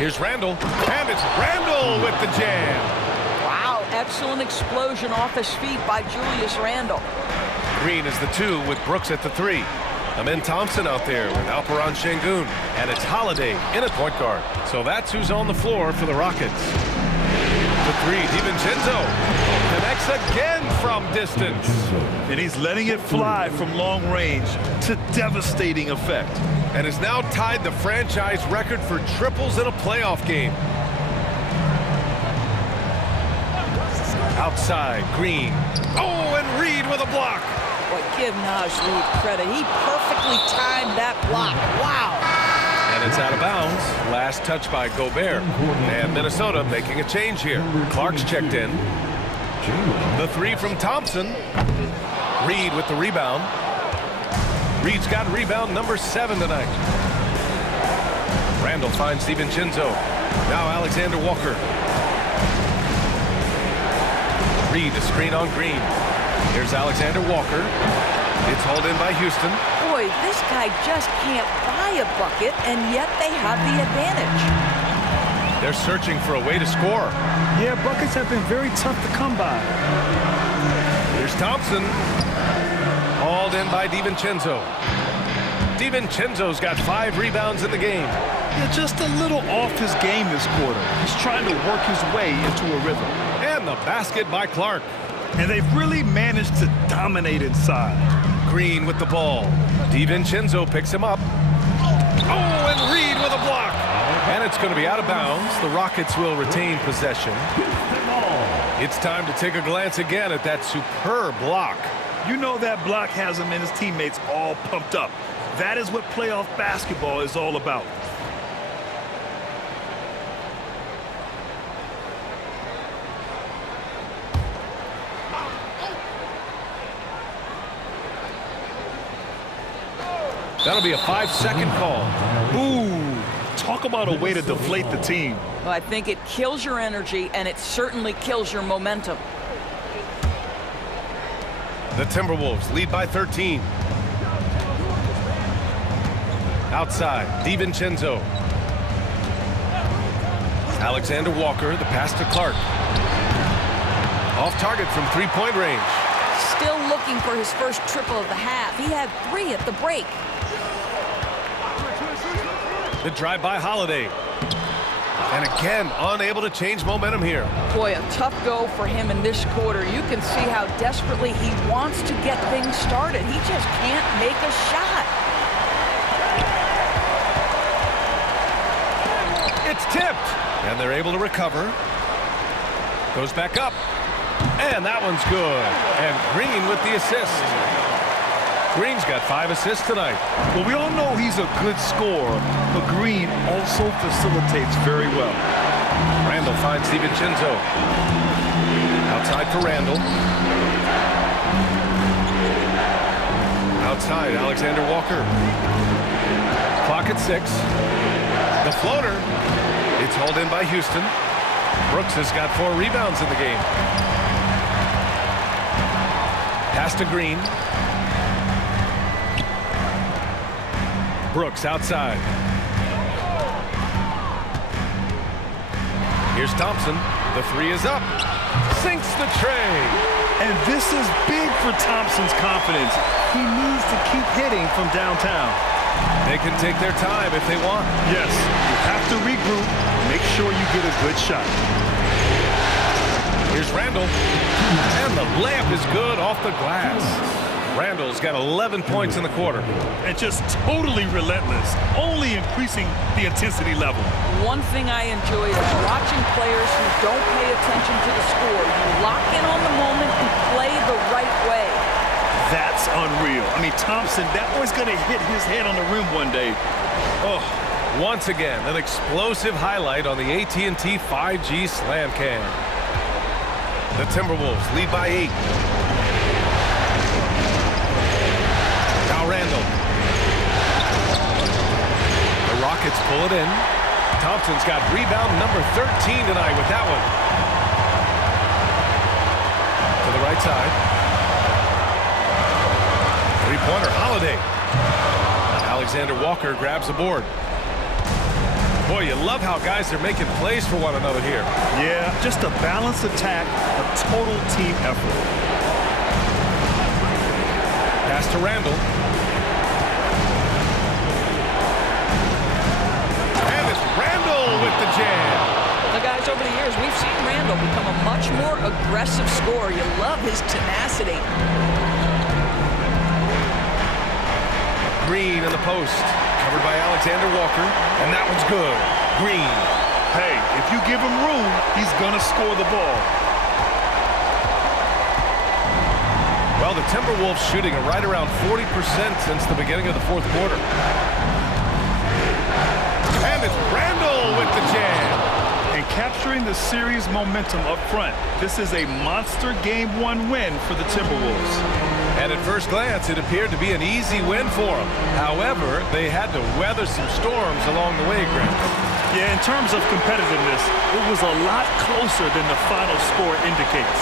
Here's Randall, and it's Randall with the jam. Wow, excellent explosion off his feet by Julius Randle. Green is the 2 with Brooks at the 3. Amin Thompson out there with Alperon Şengün. And it's Holiday in at point guard. So that's who's on the floor for the Rockets. The 3, DiVincenzo connects again from distance. And he's letting it fly from long range to devastating effect. And has now tied the franchise record for triples in a playoff game. Outside, Green. Oh, and Reed with a block. Boy, give Naj Reed credit. He perfectly timed that block. Wow. And it's out of bounds. Last touch by Gobert. And Minnesota making a change here. Clark's checked in. The 3 from Thompson. Reed with the rebound. Reed's got rebound number 7 tonight. Randall finds DiVincenzo. Now Alexander Walker. Reed a screen on Green. Here's Alexander Walker. It's hauled in by Houston. Boy, this guy just can't buy a bucket, and yet they have the advantage. They're searching for a way to score. Yeah, buckets have been very tough to come by. Here's Thompson. Hauled in by DiVincenzo. DiVincenzo's got 5 rebounds in the game. Yeah, just a little off his game this quarter. He's trying to work his way into a rhythm. And the basket by Clark. And they've really managed to dominate inside. Green with the ball. DiVincenzo picks him up. Oh, and Reed with a block. And it's going to be out of bounds. The Rockets will retain possession. It's time to take a glance again at that superb block. You know that block has him and his teammates all pumped up. That is what playoff basketball is all about. That'll be a 5-second call. Ooh, talk about a way to deflate the team. Well, I think it kills your energy, and it certainly kills your momentum. The Timberwolves lead by 13. Outside, DiVincenzo. Alexander Walker, the pass to Clark. Off target from 3-point range. Still looking for his first triple of the half. He had 3 at the break. The drive by Holiday. And again, unable to change momentum here. Boy, a tough go for him in this quarter. You can see how desperately he wants to get things started. He just can't make a shot. It's tipped. And they're able to recover. Goes back up. And that one's good. And Green with the assist. Green's got 5 assists tonight. Well, we all know he's a good scorer, but Green also facilitates very well. Randall finds DiVincenzo. Outside for Randall. Outside, Alexander Walker. Clock at 6. The floater. It's hauled in by Houston. Brooks has got 4 rebounds in the game. Pass to Green. Brooks outside. Here's Thompson. The 3 is up. Sinks the tray. And this is big for Thompson's confidence. He needs to keep hitting from downtown. They can take their time if they want. Yes, you have to regroup. Make sure you get a good shot. Here's Randall. And the layup is good off the glass. Randall's got 11 points in the quarter. And just totally relentless, only increasing the intensity level. One thing I enjoy is watching players who don't pay attention to the score. You lock in on the moment and play the right way. That's unreal. I mean, Thompson, that boy's going to hit his head on the rim one day. Oh, once again, an explosive highlight on the AT&T 5G Slam Cam. The Timberwolves lead by 8. Now Randall. The Rockets pull it in. Thompson's got rebound number 13 tonight with that one. To the right side. Three-pointer Holiday. Alexander Walker grabs the board. Boy, you love how guys are making plays for one another here. Yeah, just a balanced attack, a total team effort. Pass to Randall. And it's Randall with the jam. Now, guys, over the years, we've seen Randall become a much more aggressive scorer. You love his tenacity. Green in the post. Covered by Alexander Walker. And that one's good. Green. Hey, if you give him room, he's going to score the ball. Well, the Timberwolves shooting right around 40% since the beginning of the fourth quarter. And it's Randall with the jam. And capturing the series momentum up front. This is a monster Game 1 win for the Timberwolves. And at first glance, it appeared to be an easy win for them. However, they had to weather some storms along the way, Grant. Yeah, in terms of competitiveness, it was a lot closer than the final score indicates.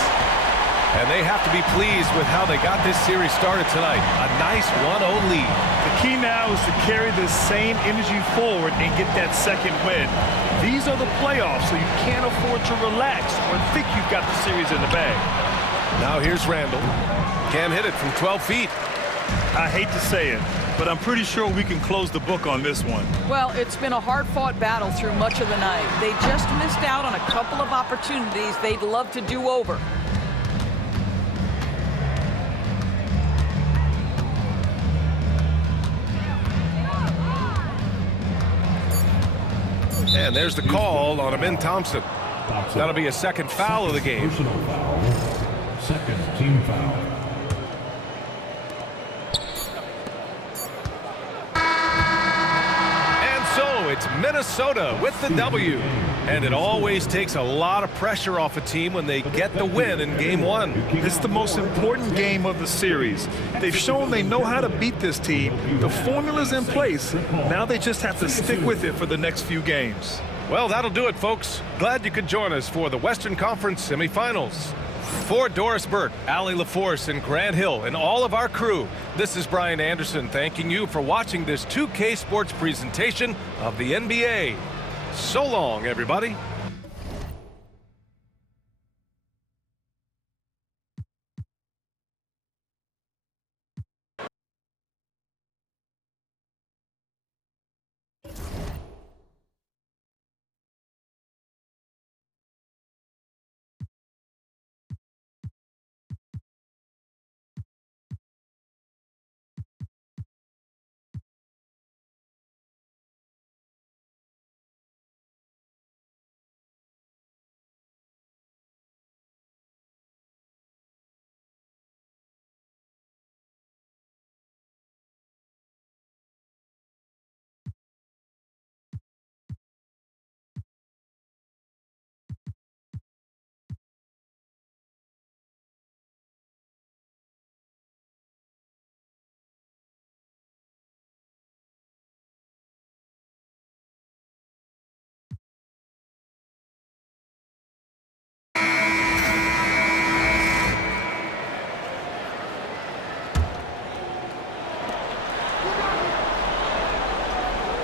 And they have to be pleased with how they got this series started tonight. A nice 1-0 lead. The key now is to carry this same energy forward and get that second win. These are the playoffs, so you can't afford to relax or think you've got the series in the bag. Now here's Randall. Can't hit it from 12 feet. I hate to say it, but I'm pretty sure we can close the book on this one. Well, it's been a hard-fought battle through much of the night. They just missed out on a couple of opportunities they'd love to do over. And there's the call on Amin Thompson. That'll be a second foul of the game. Personal foul. Second team foul. And so it's Minnesota with the W. And it always takes a lot of pressure off a team when they get the win in Game 1. It's the most important game of the series. They've shown they know how to beat this team. The formula's in place. Now they just have to stick with it for the next few games. Well, that'll do it, folks. Glad you could join us for the Western Conference semifinals. For Doris Burke, Allie LaForce, and Grant Hill, and all of our crew, this is Brian Anderson thanking you for watching this 2K Sports presentation of the NBA. So long, everybody.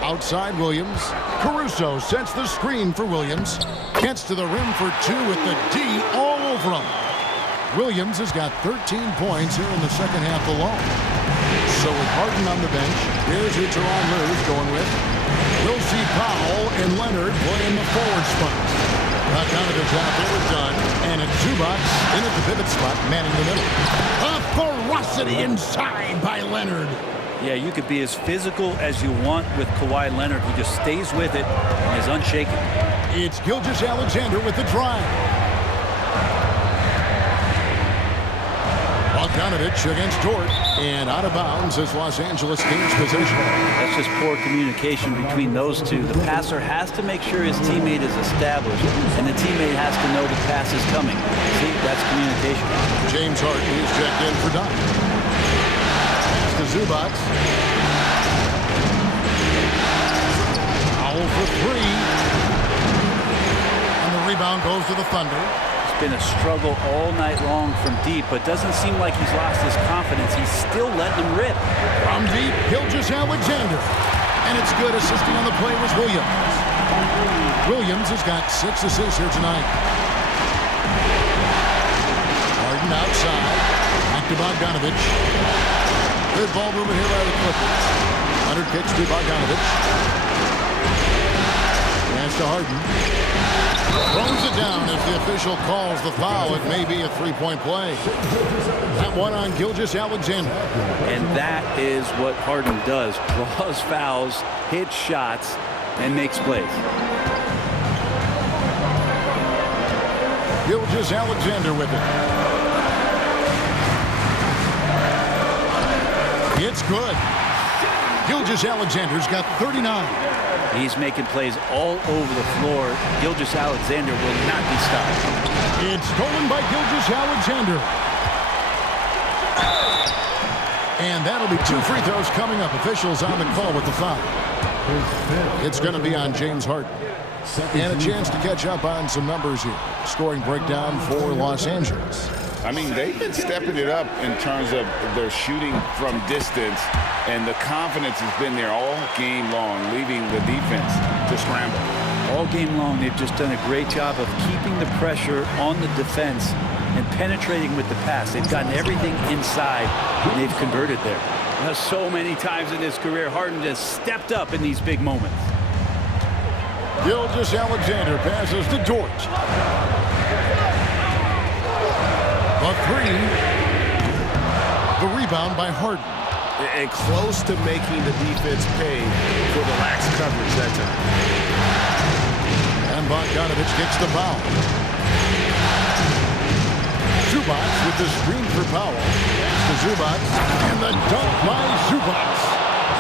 Outside Williams. Caruso sets the screen for Williams. Gets to the rim for two with the D all over him. Williams has got 13 points here in the second half alone. So with Harden on the bench, here's who Teron Lue's going with. We'll see Powell and Leonard playing the forward spot. Bogdanovich out there with Dunn. And a Zubac in at the pivot spot, manning the middle. A ferocity inside by Leonard. Yeah, you could be as physical as you want with Kawhi Leonard. He just stays with it and is unshaken. It's Gilgeous-Alexander with the drive. Bogdanovich against Dort. And out of bounds as Los Angeles gains possession. That's just poor communication between those two. The passer has to make sure his teammate is established, and the teammate has to know the pass is coming. See, that's communication. James Harden is checked in for Dunn. To Zubac. Powell for three. And the rebound goes to the Thunder. It's been a struggle all night long from deep, but doesn't seem like he's lost his confidence. He's still letting them rip. From deep, Gilgeous-Alexander. And it's good. Assisting on the play was Williams. Williams has got 6 assists here tonight. Harden outside. Back to Bogdanovich. Good ball movement here by the Clippers. Leonard kicks to Bogdanovich. Pass to Harden. Throws it down as the official calls the foul. It may be a three-point play. That one on Gilgeous-Alexander. And that is what Harden does. Draws fouls, hits shots, and makes plays. Gilgeous-Alexander with it. It's good. Gilgeous-Alexander's got 39. He's making plays all over the floor. Gilgeous-Alexander will not be stopped. It's stolen by Gilgeous-Alexander. And that'll be 2 free throws coming up. Officials on the call with the foul. It's going to be on James Harden. And a chance to catch up on some numbers here. Scoring breakdown for Los Angeles. I mean, they've been stepping it up in terms of their shooting from distance, and the confidence has been there all game long, leaving the defense to scramble. All game long, they've just done a great job of keeping the pressure on the defense and penetrating with the pass. They've gotten everything inside, and they've converted there. So many times in his career, Harden just stepped up in these big moments. Gilgeous-Alexander passes to Dort. A 3. The rebound by Harden. And close to making the defense pay for the lax coverage that time. And Bogdanovich gets the foul. Zubac with the screen for Powell. To Zubac. And the dunk by Zubac.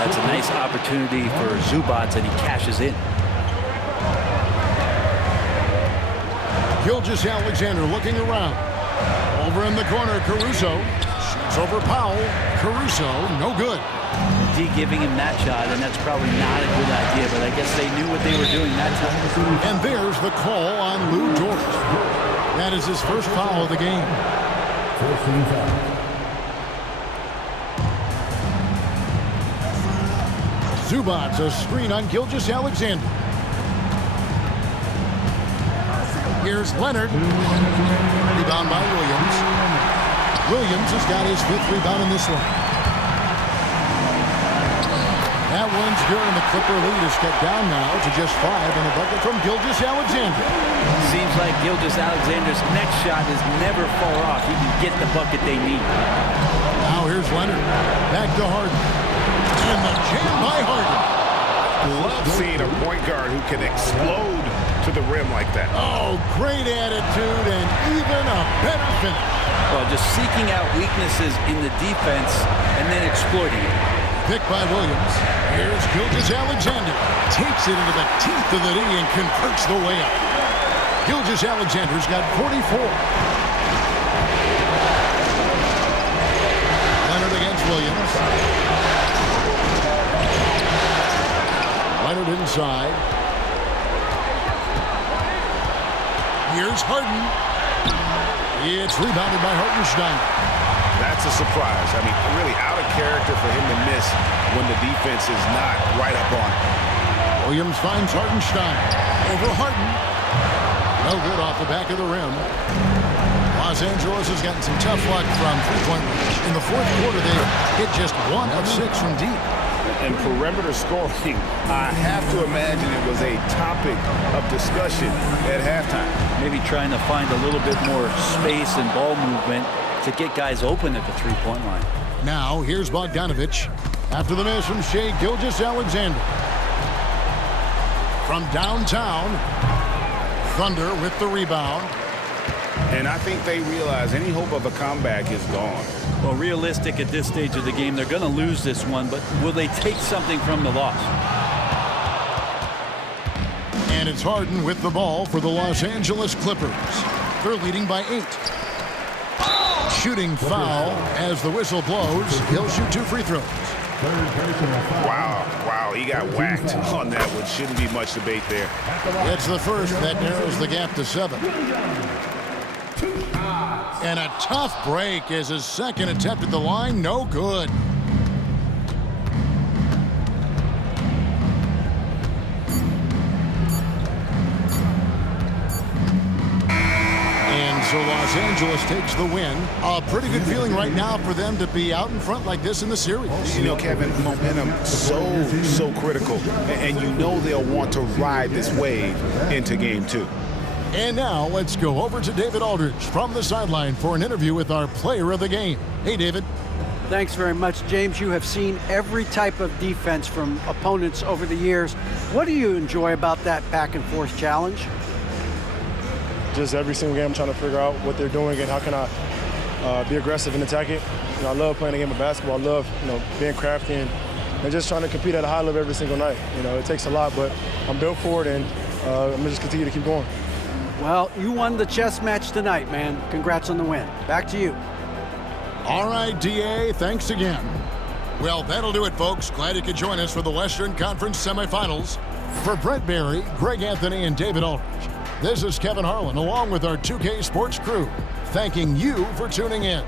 That's a nice opportunity for Zubac, and he cashes in. Gilgeous-Alexander looking around. Over in the corner, Caruso. Shoots over Powell. Caruso, no good. D giving him that shot, and that's probably not a good idea, but I guess they knew what they were doing that time. And there's the call on Lou Dort. That is his first foul of the game. First team foul. Zubac, a screen on Gilgeous-Alexander. Here's Leonard. Rebound by Williams. Williams has got his 5th rebound in this one. That one's good, and the Clipper lead is cut down now to just 5 on the bucket from Gilgeous-Alexander. Seems like Gilgeous-Alexander's next shot is never far off. He can get the bucket they need. Now here's Leonard. Back to Harden. And the jam by Harden. Love seeing a point guard who can explode to the rim like that. Oh, great attitude and even a better finish. Well, just seeking out weaknesses in the defense and then exploiting it. Picked by Williams. Here's Gilgeous-Alexander. Takes it into the teeth of the D and converts the way up. Gilgeous-Alexander's got 44. Leonard against Williams. Leonard inside. Here's Harden. It's rebounded by Hartenstein. That's a surprise. I mean, really out of character for him to miss when the defense is not right up on it. Williams finds Hartenstein. Over Harden. No good off the back of the rim. Los Angeles has gotten some tough luck from three-point range. In the fourth quarter, they hit just 1 of 6 from deep. And perimeter scoring, I have to imagine it was a topic of discussion at halftime. Maybe trying to find a little bit more space and ball movement to get guys open at the three-point line. Now, here's Bogdanovich. After the miss from Shai Gilgeous-Alexander. From downtown, Thunder with the rebound. And I think they realize any hope of a comeback is gone. Well, realistic at this stage of the game, they're going to lose this one, but will they take something from the loss? And it's Harden with the ball for the Los Angeles Clippers. They're leading by 8. Shooting foul as the whistle blows. He'll shoot 2 free throws. Wow, he got whacked on that one. Shouldn't be much debate there. It's the first that narrows the gap to 7. And a tough break as his second attempt at the line, no good. So Los Angeles takes the win. A pretty good feeling right now for them to be out in front like this in the series. You know, Kevin, momentum so critical. And you know they'll want to ride this wave into game 2. And now let's go over to David Aldridge from the sideline for an interview with our player of the game. Hey, David. Thanks very much, James. You have seen every type of defense from opponents over the years. What do you enjoy about that back-and-forth challenge? Just every single game I'm trying to figure out what they're doing and how can I be aggressive and attack it. You know, I love playing a game of basketball. I love, being crafty and just trying to compete at a high level every single night. You know, it takes a lot, but I'm built for it, and I'm going to just continue to keep going. Well, you won the chess match tonight, man. Congrats on the win. Back to you. All right, DA, thanks again. Well, that'll do it, folks. Glad you could join us for the Western Conference semifinals. For Brett Barry, Greg Anthony, and David Aldridge, this is Kevin Harlan, along with our 2K Sports crew, thanking you for tuning in.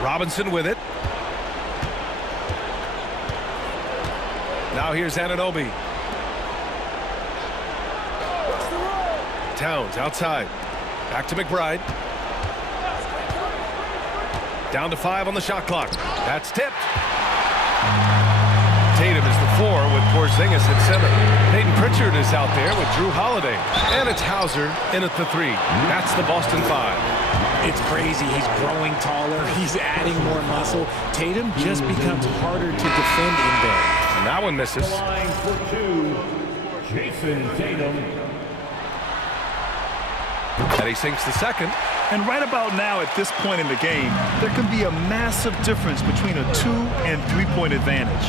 Robinson with it. Now here's Anunoby. Towns outside. Back to McBride. Down to 5 on the shot clock. That's tipped. Tatum is the 4 with Porzingis at center. Peyton Pritchard is out there with Drew Holiday. And it's Hauser in at the 3. That's the Boston 5. It's crazy. He's growing taller. He's adding more muscle. Tatum just becomes harder to defend in there. And that one misses. Line for 2, Jason Tatum. And he sinks the second. And right about now, at this point in the game, there can be a massive difference between a 2- and 3-point advantage.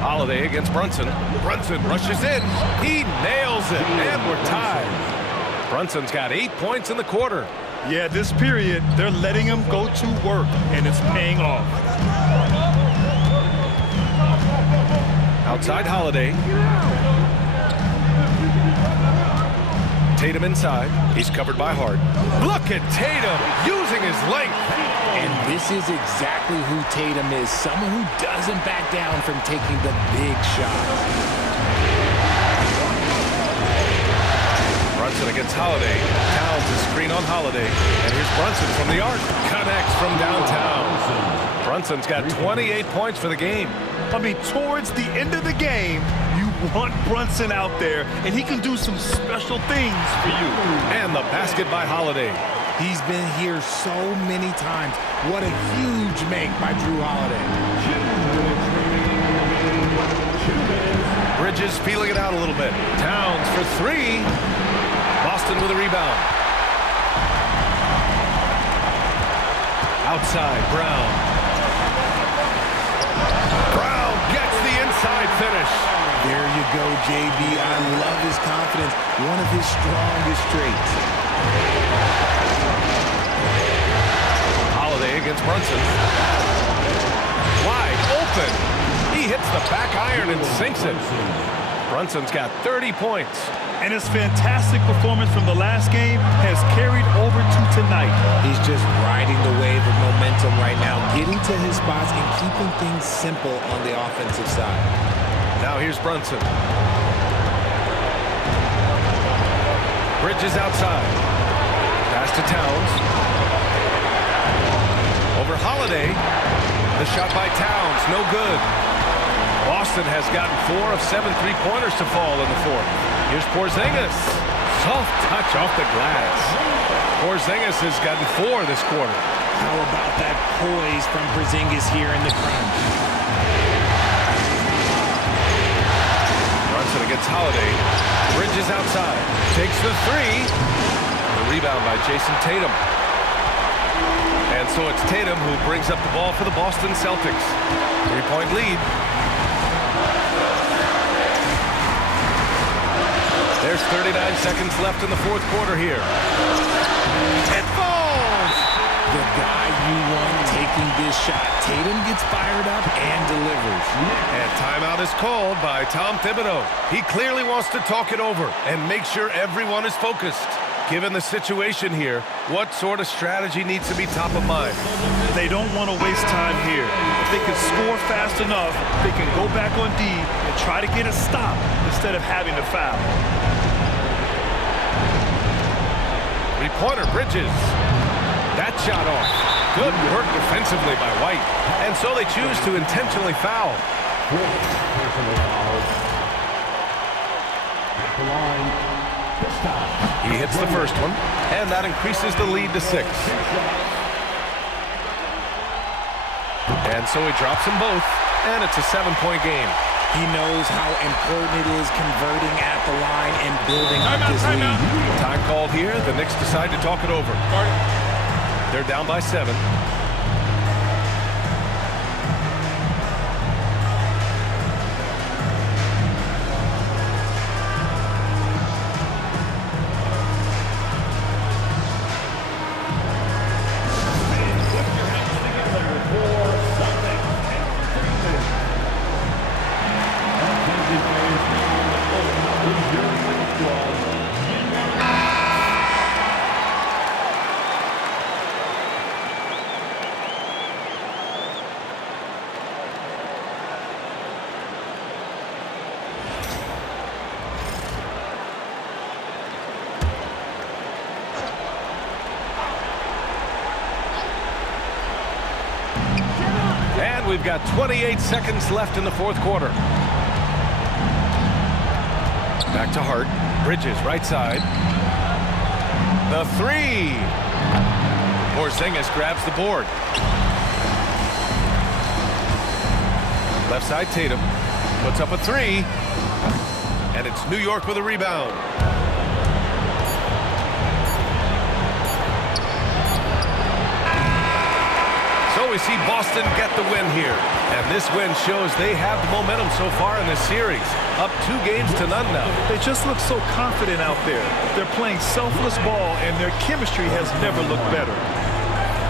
Holiday against Brunson. Brunson rushes in. He nails it. And we're tied. Brunson's got 8 points in the quarter. Yeah, this period, they're letting him go to work, and it's paying off. Outside Holiday. Tatum inside. He's covered by Hart. Look at Tatum using his length. And this is exactly who Tatum is, someone who doesn't back down from taking the big shots. Brunson against Holiday. Towns is screen on Holiday. And here's Brunson from the arc. Connects from downtown. Brunson's got 28 points for the game. I mean, towards the end of the game, you want Brunson out there, and he can do some special things for you. And the basket by Holiday. He's been here so many times. What a huge make by Drew Holiday. Bridges feeling it out a little bit. Towns for 3. Boston with a rebound. Outside, Brown. Brown gets the inside finish. There you go, JB. I love his confidence. One of his strongest traits. Holiday against Brunson. Wide open. He hits the back iron and sinks it. Brunson's got 30 points. And his fantastic performance from the last game has carried over to tonight. He's just riding the wave of momentum right now, getting to his spots and keeping things simple on the offensive side. Now here's Brunson. Bridges outside. Pass to Towns. Over Holiday. The shot by Towns, no good. Boston has gotten 4 of 7 three-pointers to fall in the fourth. Here's Porzingis. Soft touch off the glass. Porzingis has gotten 4 this quarter. How about that poise from Porzingis here in the crunch? Brunson against Holiday. Bridges outside. Takes the 3. The rebound by Jason Tatum. And so it's Tatum who brings up the ball for the Boston Celtics. 3-point lead. There's 39 seconds left in the fourth quarter here. It falls! The guy you want taking this shot. Tatum gets fired up and delivers. And timeout is called by Tom Thibodeau. He clearly wants to talk it over and make sure everyone is focused. Given the situation here, what sort of strategy needs to be top of mind? They don't want to waste time here. If they can score fast enough, they can go back on D and try to get a stop instead of having to foul. Three-pointer, Bridges. That shot off. Good work defensively by White. And so they choose to intentionally foul. He hits the first one, and that increases the lead to 6. And so he drops them both, and it's a 7-point game. He knows how important it is converting at the line and building up this lead. Time called here. The Knicks decide to talk it over. They're down by 7. We've got 28 seconds left in the fourth quarter. Back to Hart. Bridges, right side. The 3. Porzingis grabs the board. Left side, Tatum. Puts up a 3. And it's New York with a rebound. We see Boston get the win here. And this win shows they have the momentum so far in this series. Up 2 games to none now. They just look so confident out there. They're playing selfless ball, and their chemistry has never looked better.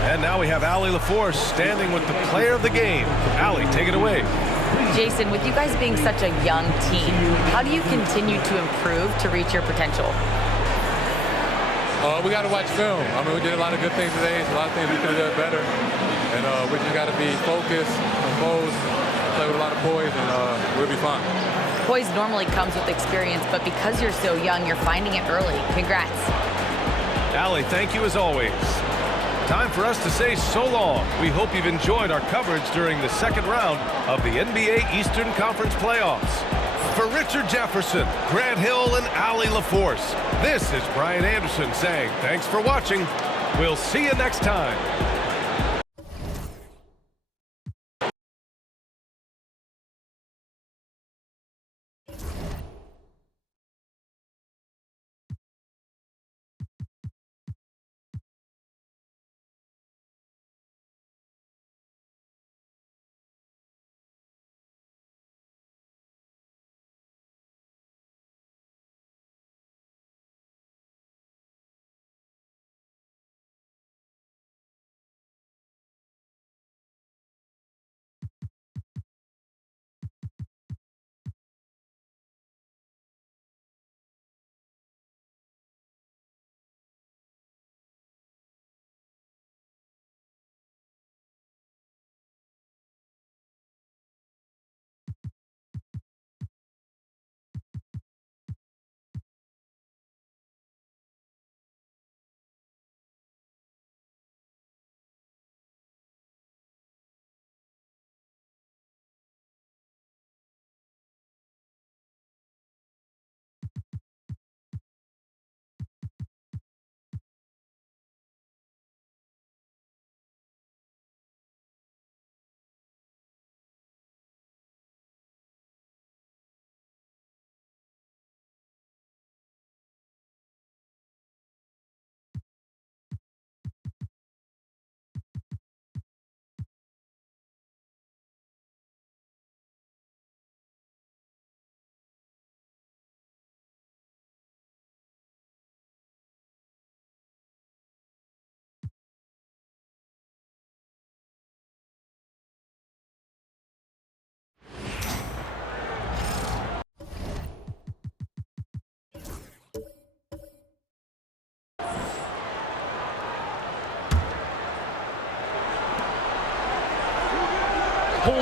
And now we have Allie LaForce standing with the player of the game. Allie, take it away. Jason, with you guys being such a young team, how do you continue to improve to reach your potential? We got to watch film. I mean, we did a lot of good things today. A lot of things we could have done better. And we just got to be focused, composed, play with a lot of poise, and we'll be fine. Poise normally comes with experience, but because you're so young, you're finding it early. Congrats. Allie, thank you as always. Time for us to say so long. We hope you've enjoyed our coverage during the second round of the NBA Eastern Conference playoffs. For Richard Jefferson, Grant Hill, and Allie LaForce, this is Brian Anderson saying thanks for watching. We'll see you next time.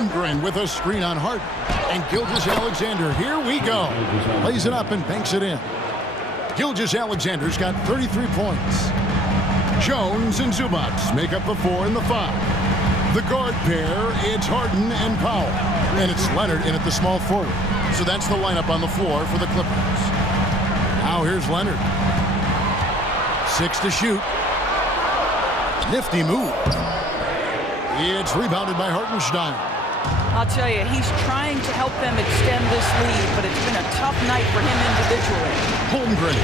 Holmgren with a screen on Harden. And Gilgeous-Alexander, here we go. Lays it up and banks it in. Gilgeous-Alexander's got 33 points. Jones and Zubac make up the 4 and the 5. The guard pair, it's Harden and Powell. And it's Leonard in at the small forward. So that's the lineup on the floor for the Clippers. Now here's Leonard. 6 to shoot. Nifty move. It's rebounded by Hartenstein. I'll tell you, he's trying to help them extend this lead, but it's been a tough night for him individually. Holmgren.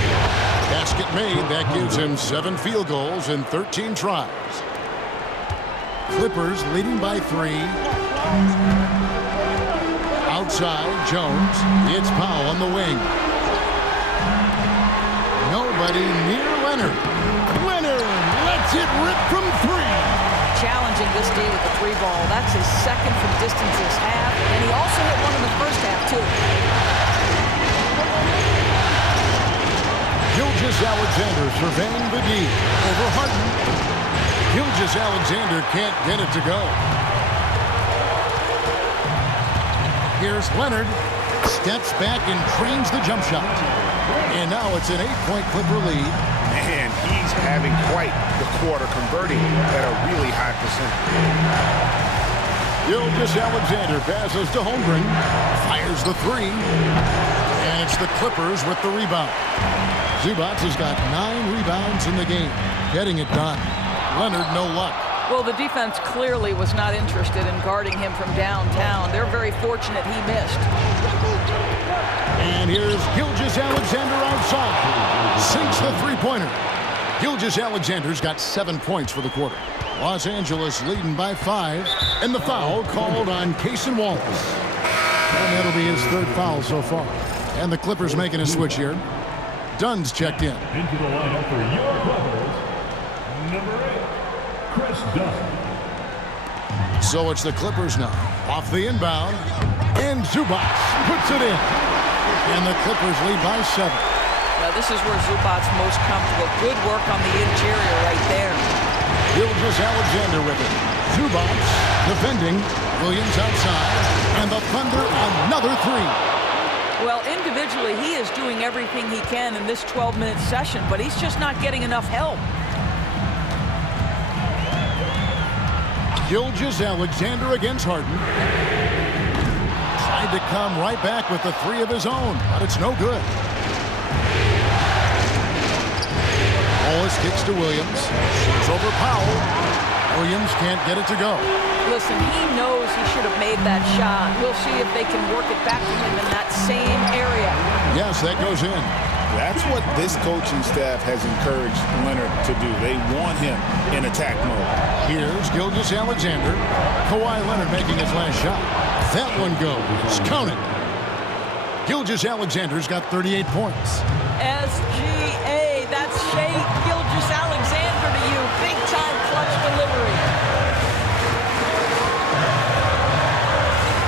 Basket made. That gives him 7 field goals in 13 tries. Clippers leading by 3. Outside, Jones. It's Powell on the wing. Nobody near Leonard. Leonard lets it rip from 3. Challenging this D with the 3 ball. That's his second from distance this half, and he also hit one in the first half, too. Gilgeous-Alexander surveying the D over Harden. Gilgeous-Alexander can't get it to go. Here's Leonard. Steps back and trains the jump shot. And now it's an 8-point Clipper lead. Man, he's having quite the quarter, converting at a really high percentage. Gilgeous-Alexander passes to Holmgren. Fires the 3. And it's the Clippers with the rebound. Zubac has got 9 rebounds in the game. Getting it done. Leonard, no luck. Well, the defense clearly was not interested in guarding him from downtown. They're very fortunate he missed. And here's Gilgeous-Alexander outside. Sinks the 3-pointer. Gilgeous-Alexander's got 7 points for the quarter. Los Angeles leading by 5. And the foul called on Cason Wallace. And that'll be his 3rd foul so far. And the Clippers making a switch here. Dunn's checked in. Into the lineup for your Clippers, number 8, Chris Dunn. So it's the Clippers now. Off the inbound. And Zubac puts it in. And the Clippers lead by 7. Now this is where Zubac's most comfortable. Good work on the interior right there. Gilgeous-Alexander with it. Zubac defending. Williams outside. And the Thunder another 3. Well, individually, he is doing everything he can in this 12-minute session, but he's just not getting enough help. Gilgeous-Alexander against Harden. Tried to come right back with the 3 of his own, but it's no good. Wallace kicks to Williams. Shoots over Powell. Williams can't get it to go. Listen, he knows he should have made that shot. We'll see if they can work it back to him in that same area. Yes, that goes in. That's what this coaching staff has encouraged Leonard to do. They want him in attack mode. Here's Gilgeous-Alexander. Kawhi Leonard making his last shot. That one goes. Count it. Gilgeous-Alexander's got 38 points. SGA, that's Shea Gilgeous-Alexander to you. Big-time clutch delivery.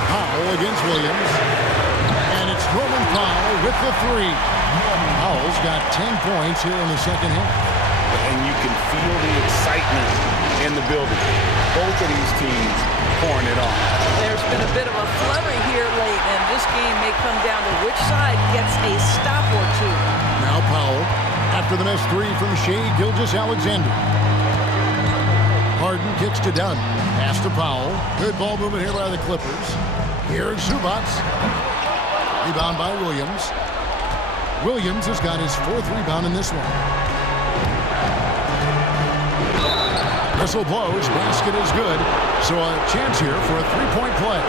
Powell against Williams. And it's Norman Powell with the 3. Powell's got 10 points here in the second half. And you can feel the excitement in the building. Both of these teams pouring it on. There's been a bit of a flurry here late, and this game may come down to which side gets a stop or 2. Now Powell, after the missed 3 from Shea Gilgeous-Alexander. Harden kicks to Dunn. Pass to Powell. Good ball movement here by the Clippers. Here's Zubac. Rebound by Williams. Williams has got his 4th rebound in this one. Whistle blows. Basket is good. So a chance here for a 3-point play.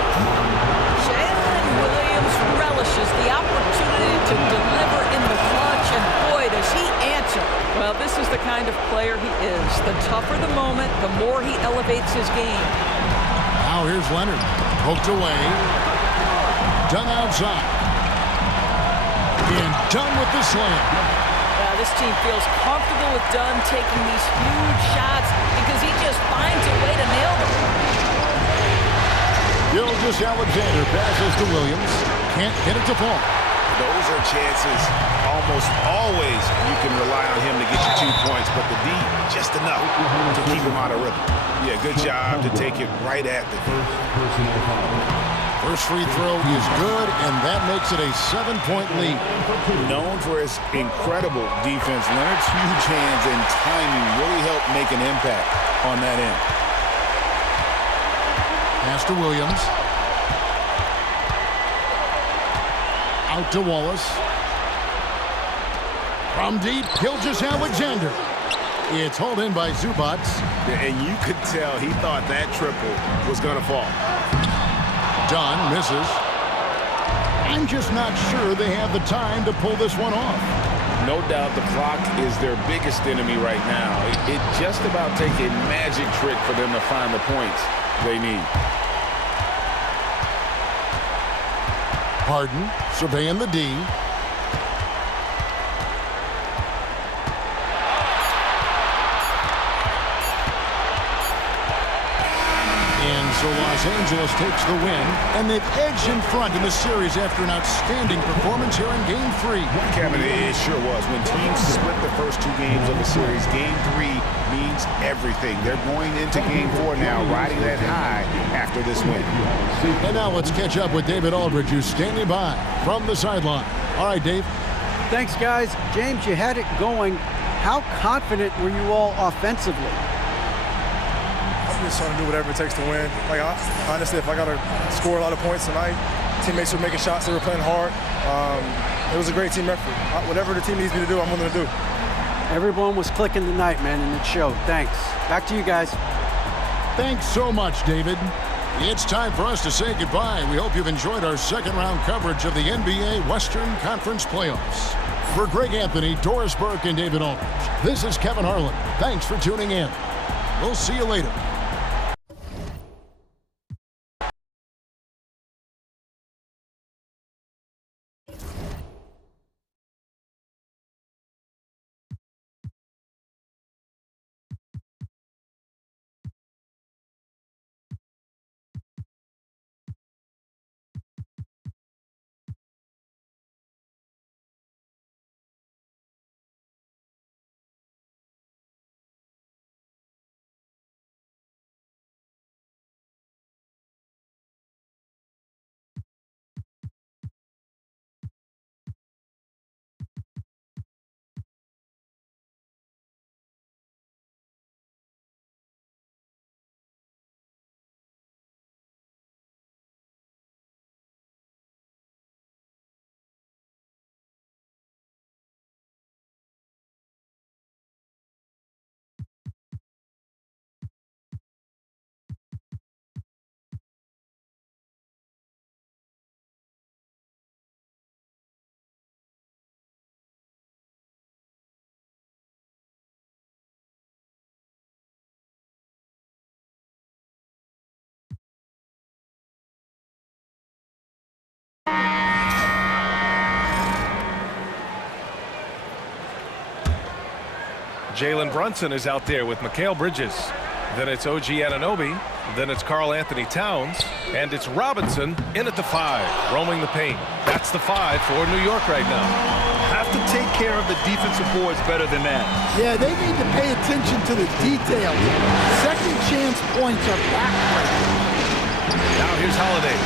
Jalen Williams relishes the opportunity to deliver in the clutch, and boy, does he answer. Well, this is the kind of player he is. The tougher the moment, the more he elevates his game. Now here's Leonard. Poked away. Dunn outside. And Dunn with the slam. This team feels comfortable with Dunn taking these huge shots because he just finds a way to nail them. Gilgeous-Alexander passes to Williams. Can't get it to fall. Those are chances almost always offense, you can rely on him to get you 2 points, but the D, just enough to keep him out of rhythm. Yeah, good job to take it right at the First free throw is good, and that makes it a 7-point lead. Known for his incredible defense, Leonard's huge hands and timing really helped make an impact on that end. Pass to Williams. Out to Wallace. From deep, Gilgeous-Alexander. It's hauled in by Zubac. And you could tell he thought that triple was going to fall. Dunn misses. I'm just not sure they have the time to pull this one off. No doubt the clock is their biggest enemy right now. It just about takes a magic trick for them to find the points they need. Harden surveying the D. So Los Angeles takes the win, and they've edged in front in the series after an outstanding performance here in Game 3. Kevin, it sure was. When teams split the first 2 games of the series, Game 3 means everything. They're going into Game 4 now, riding that high after this win. And now let's catch up with David Aldridge, who's standing by from the sideline. All right, Dave. Thanks, guys. James, you had it going. How confident were you all offensively? Just trying to do whatever it takes to win. Like, honestly, if I got to score a lot of points tonight, teammates were making shots, they were playing hard. It was a great team effort. Whatever the team needs me to do, I'm willing to do. Everyone was clicking tonight, man, and it showed. Thanks. Back to you guys. Thanks so much, David. It's time for us to say goodbye. We hope you've enjoyed our second-round coverage of the NBA Western Conference Playoffs. For Greg Anthony, Doris Burke, and David Aldridge, this is Kevin Harlan. Thanks for tuning in. We'll see you later. Jalen Brunson is out there with Mikal Bridges. Then it's OG Anunoby. Then it's Karl Anthony Towns. And it's Robinson in at the 5, roaming the paint. That's the 5 for New York right now. Have to take care of the defensive boards better than that. Yeah, they need to pay attention to the details. Second chance points are backbreaking. Now here's Holiday.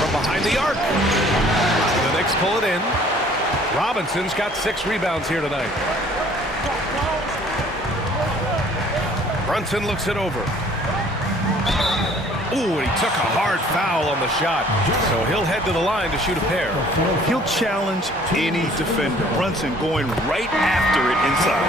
From behind the arc. The Knicks pull it in. Robinson's got 6 rebounds here tonight. Brunson looks it over. Ooh, and he took a hard foul on the shot. So he'll head to the line to shoot a pair. He'll challenge any defender. Brunson going right after it inside.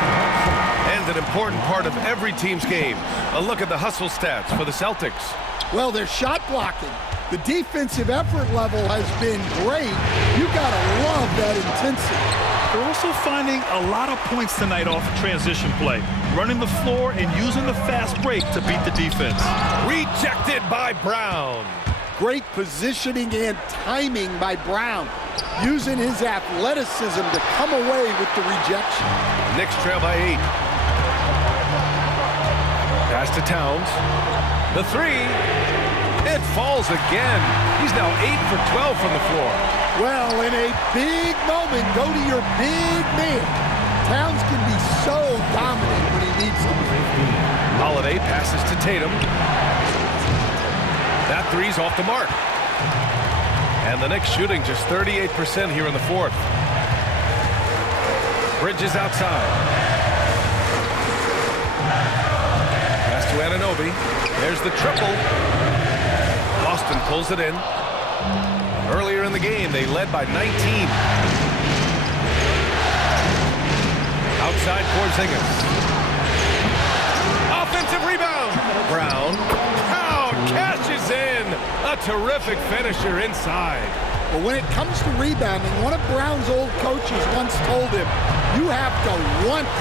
And an important part of every team's game. A look at the hustle stats for the Celtics. Well, they're shot blocking. The defensive effort level has been great. You gotta love that intensity. They're also finding a lot of points tonight off of transition play. Running the floor and using the fast break to beat the defense. Rejected by Brown. Great positioning and timing by Brown. Using his athleticism to come away with the rejection. Knicks trail by 8. Pass to Towns. The 3. It falls again. He's now 8 for 12 from the floor. Well, in a big moment, go to your big man. Towns can be so dominant when he needs to be. Holiday passes to Tatum. That three's off the mark. And the Knicks shooting just 38% here in the fourth. Bridges outside. Pass to Anunoby. There's the triple. Boston pulls it in. Earlier in the game, they led by 19. Outside Porzingis. Offensive rebound. Brown. Cashes in. A terrific finisher inside. But when it comes to rebounding, one of Brown's old coaches once told him, you have to want it.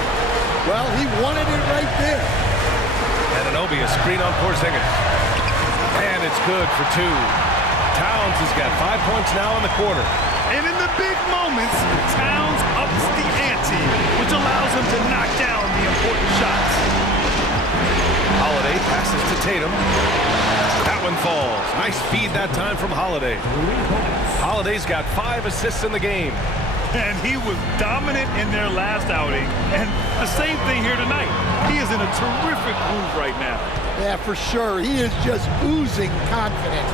Well, he wanted it right there. Anunoby, a screen on Porzingis. And it's good for two. Towns has got 5 points now in the quarter. And in the big moments, Towns ups the ante, which allows him to knock down the important shots. Holiday passes to Tatum. That one falls. Nice feed that time from Holiday. Holiday's got 5 assists in the game. And he was dominant in their last outing. And the same thing here tonight. He is in a terrific groove right now. Yeah, for sure. He is just oozing confidence.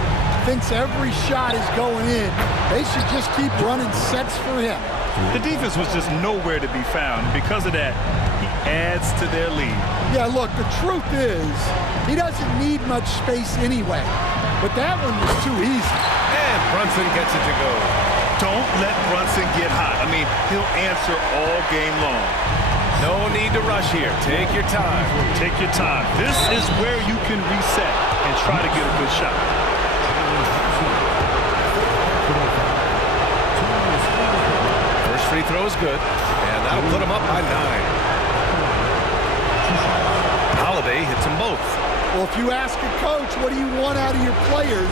Thinks every shot is going in. They should just keep running sets for him. The defense was just nowhere to be found. And because of that, he adds to their lead. Yeah, look, the truth is, he doesn't need much space anyway. But that one was too easy. And Brunson gets it to go. Don't let Brunson get hot. I mean, he'll answer all game long. No need to rush here. Take your time. Take your time. This is where you can reset and try to get a good shot. First free throw is good, and that'll put him up by 9. Holiday hits them both. Well, if you ask a coach, what do you want out of your players?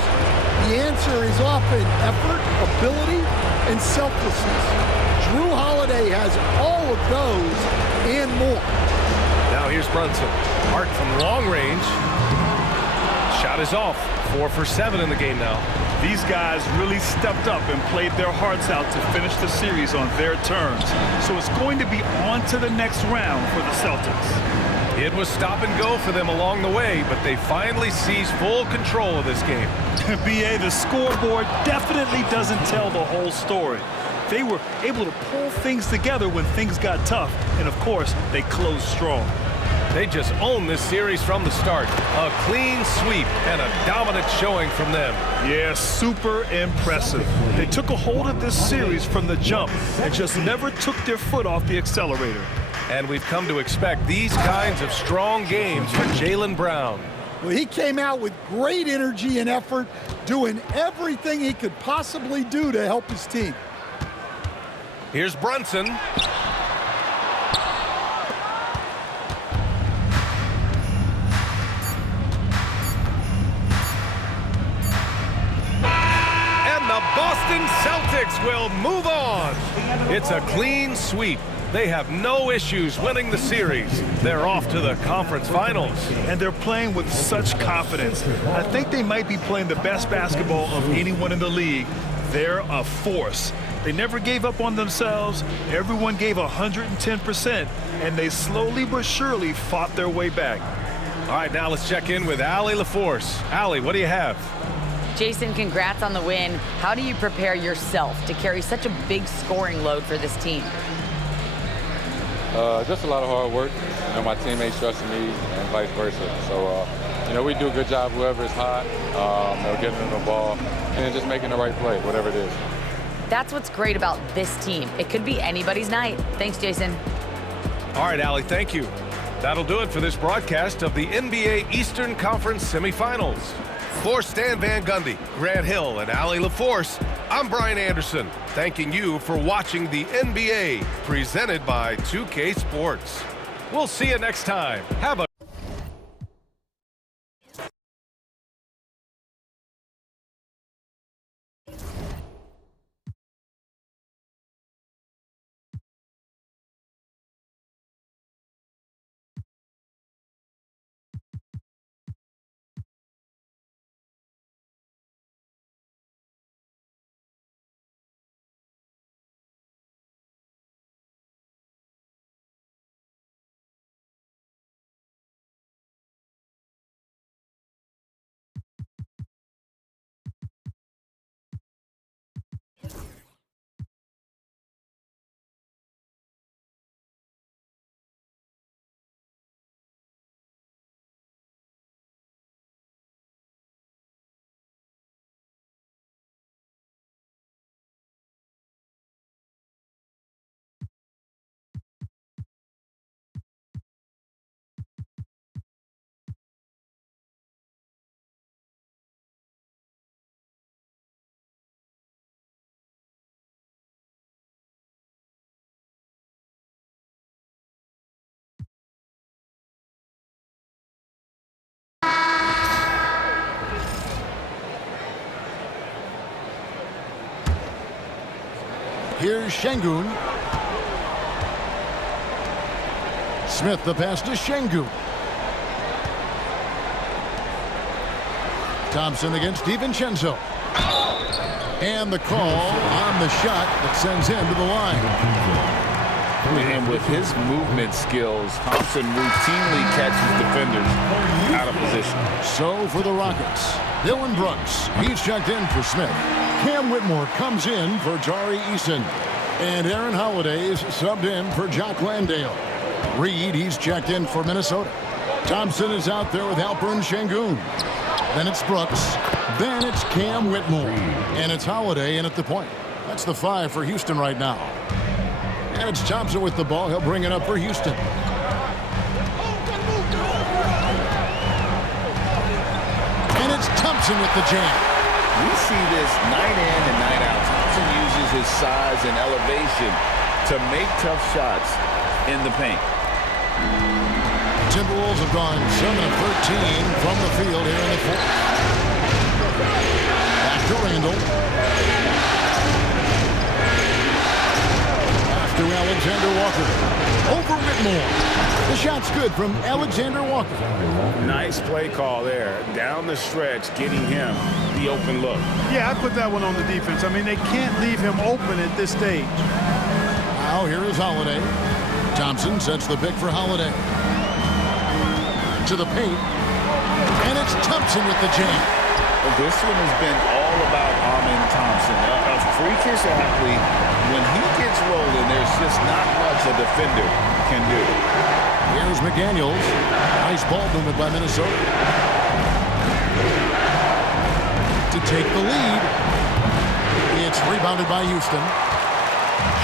The answer is often effort, ability, and selflessness. Drew Holiday has all of those and more. Now here's Brunson. Hart from long range. Shot is off. 4 for 7 in the game now. These guys really stepped up and played their hearts out to finish the series on their terms. So it's going to be on to the next round for the Celtics. It was stop and go for them along the way, but they finally seized full control of this game. B.A., the scoreboard definitely doesn't tell the whole story. They were able to pull things together when things got tough, and of course, they closed strong. They just owned this series from the start. A clean sweep and a dominant showing from them. Yeah, super impressive. They took a hold of this series from the jump and just never took their foot off the accelerator. And we've come to expect these kinds of strong games from Jaylen Brown. Well, he came out with great energy and effort, doing everything he could possibly do to help his team. Here's Brunson. And the Boston Celtics will move on. It's a clean sweep. They have no issues winning the series. They're off to the conference finals. And they're playing with such confidence. I think they might be playing the best basketball of anyone in the league. They're a force. They never gave up on themselves. Everyone gave 110%, and they slowly but surely fought their way back. All right, now let's check in with Allie LaForce. Allie, what do you have? Jason, congrats on the win. How do you prepare yourself to carry such a big scoring load for this team? Just a lot of hard work. You know, my teammates trusting me and vice versa. So, you know, we do a good job whoever is hot, getting them the ball, and then just making the right play, whatever it is. That's what's great about this team. It could be anybody's night. Thanks, Jason. All right, Allie, thank you. That'll do it for this broadcast of the NBA Eastern Conference semifinals. For Stan Van Gundy, Grant Hill, and Allie LaForce, I'm Brian Anderson, thanking you for watching the NBA presented by 2K Sports. We'll see you next time. Have a Here's Şengün. Smith the pass to Şengün. Thompson against DiVincenzo. And the call on the shot that sends him to the line. And with his movement skills, Thompson routinely catches defenders out of position. So for the Rockets, Dylan Brooks, he's checked in for Smith. Cam Whitmore comes in for Tari Eason. And Aaron Holiday is subbed in for Jock Landale. Reed, he's checked in for Minnesota. Thompson is out there with Alperen Şengün. Then it's Brooks. Then it's Cam Whitmore. And it's Holiday in at the point. That's the 5 for Houston right now. And it's Thompson with the ball. He'll bring it up for Houston. And it's Thompson with the jam. We see this night in and night out. Thompson uses his size and elevation to make tough shots in the paint. Timberwolves have gone 7 of 13 from the field here in the fourth. Back to Randall. After Alexander Walker. Over Whitmore. The shot's good from Alexander Walker. Nice play call there. Down the stretch, getting him the open look. Yeah, I put that one on the defense. I mean, they can't leave him open at this stage. Now here is Holiday. Thompson sets the pick for Holiday. To the paint. And it's Thompson with the jam. This one has been all about Amen Thompson. A freakish athlete. When he gets rolling, there's just not much a defender can do. Here's McDaniels. Nice ball movement by Minnesota. To take the lead. It's rebounded by Houston.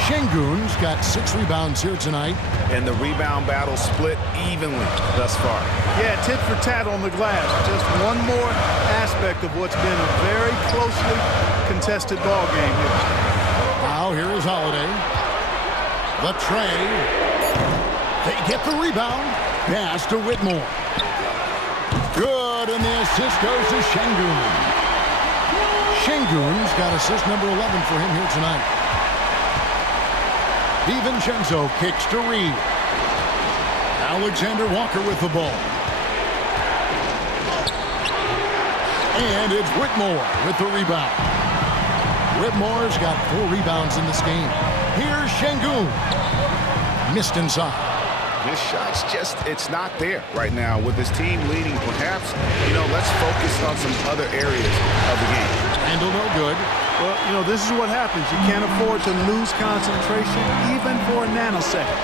Şengün's got 6 rebounds here tonight. And the rebound battle split evenly thus far. Yeah, tit for tat on the glass. Just one more aspect of what's been a very closely contested ball game here. Now here is Holiday. The tray. They get the rebound. Pass to Whitmore. Good, and the assist goes to Şengün. Şengün's got assist number 11 for him here tonight. DiVincenzo kicks to Reed. Alexander Walker with the ball. And it's Whitmore with the rebound. Whitmore's got 4 rebounds in this game. Here's Şengün. Missed inside. His shot's just, it's not there right now. With his team leading, perhaps, let's focus on some other areas of the game. Randall no good. Well, this is what happens. You can't afford to lose concentration, even for a nanosecond.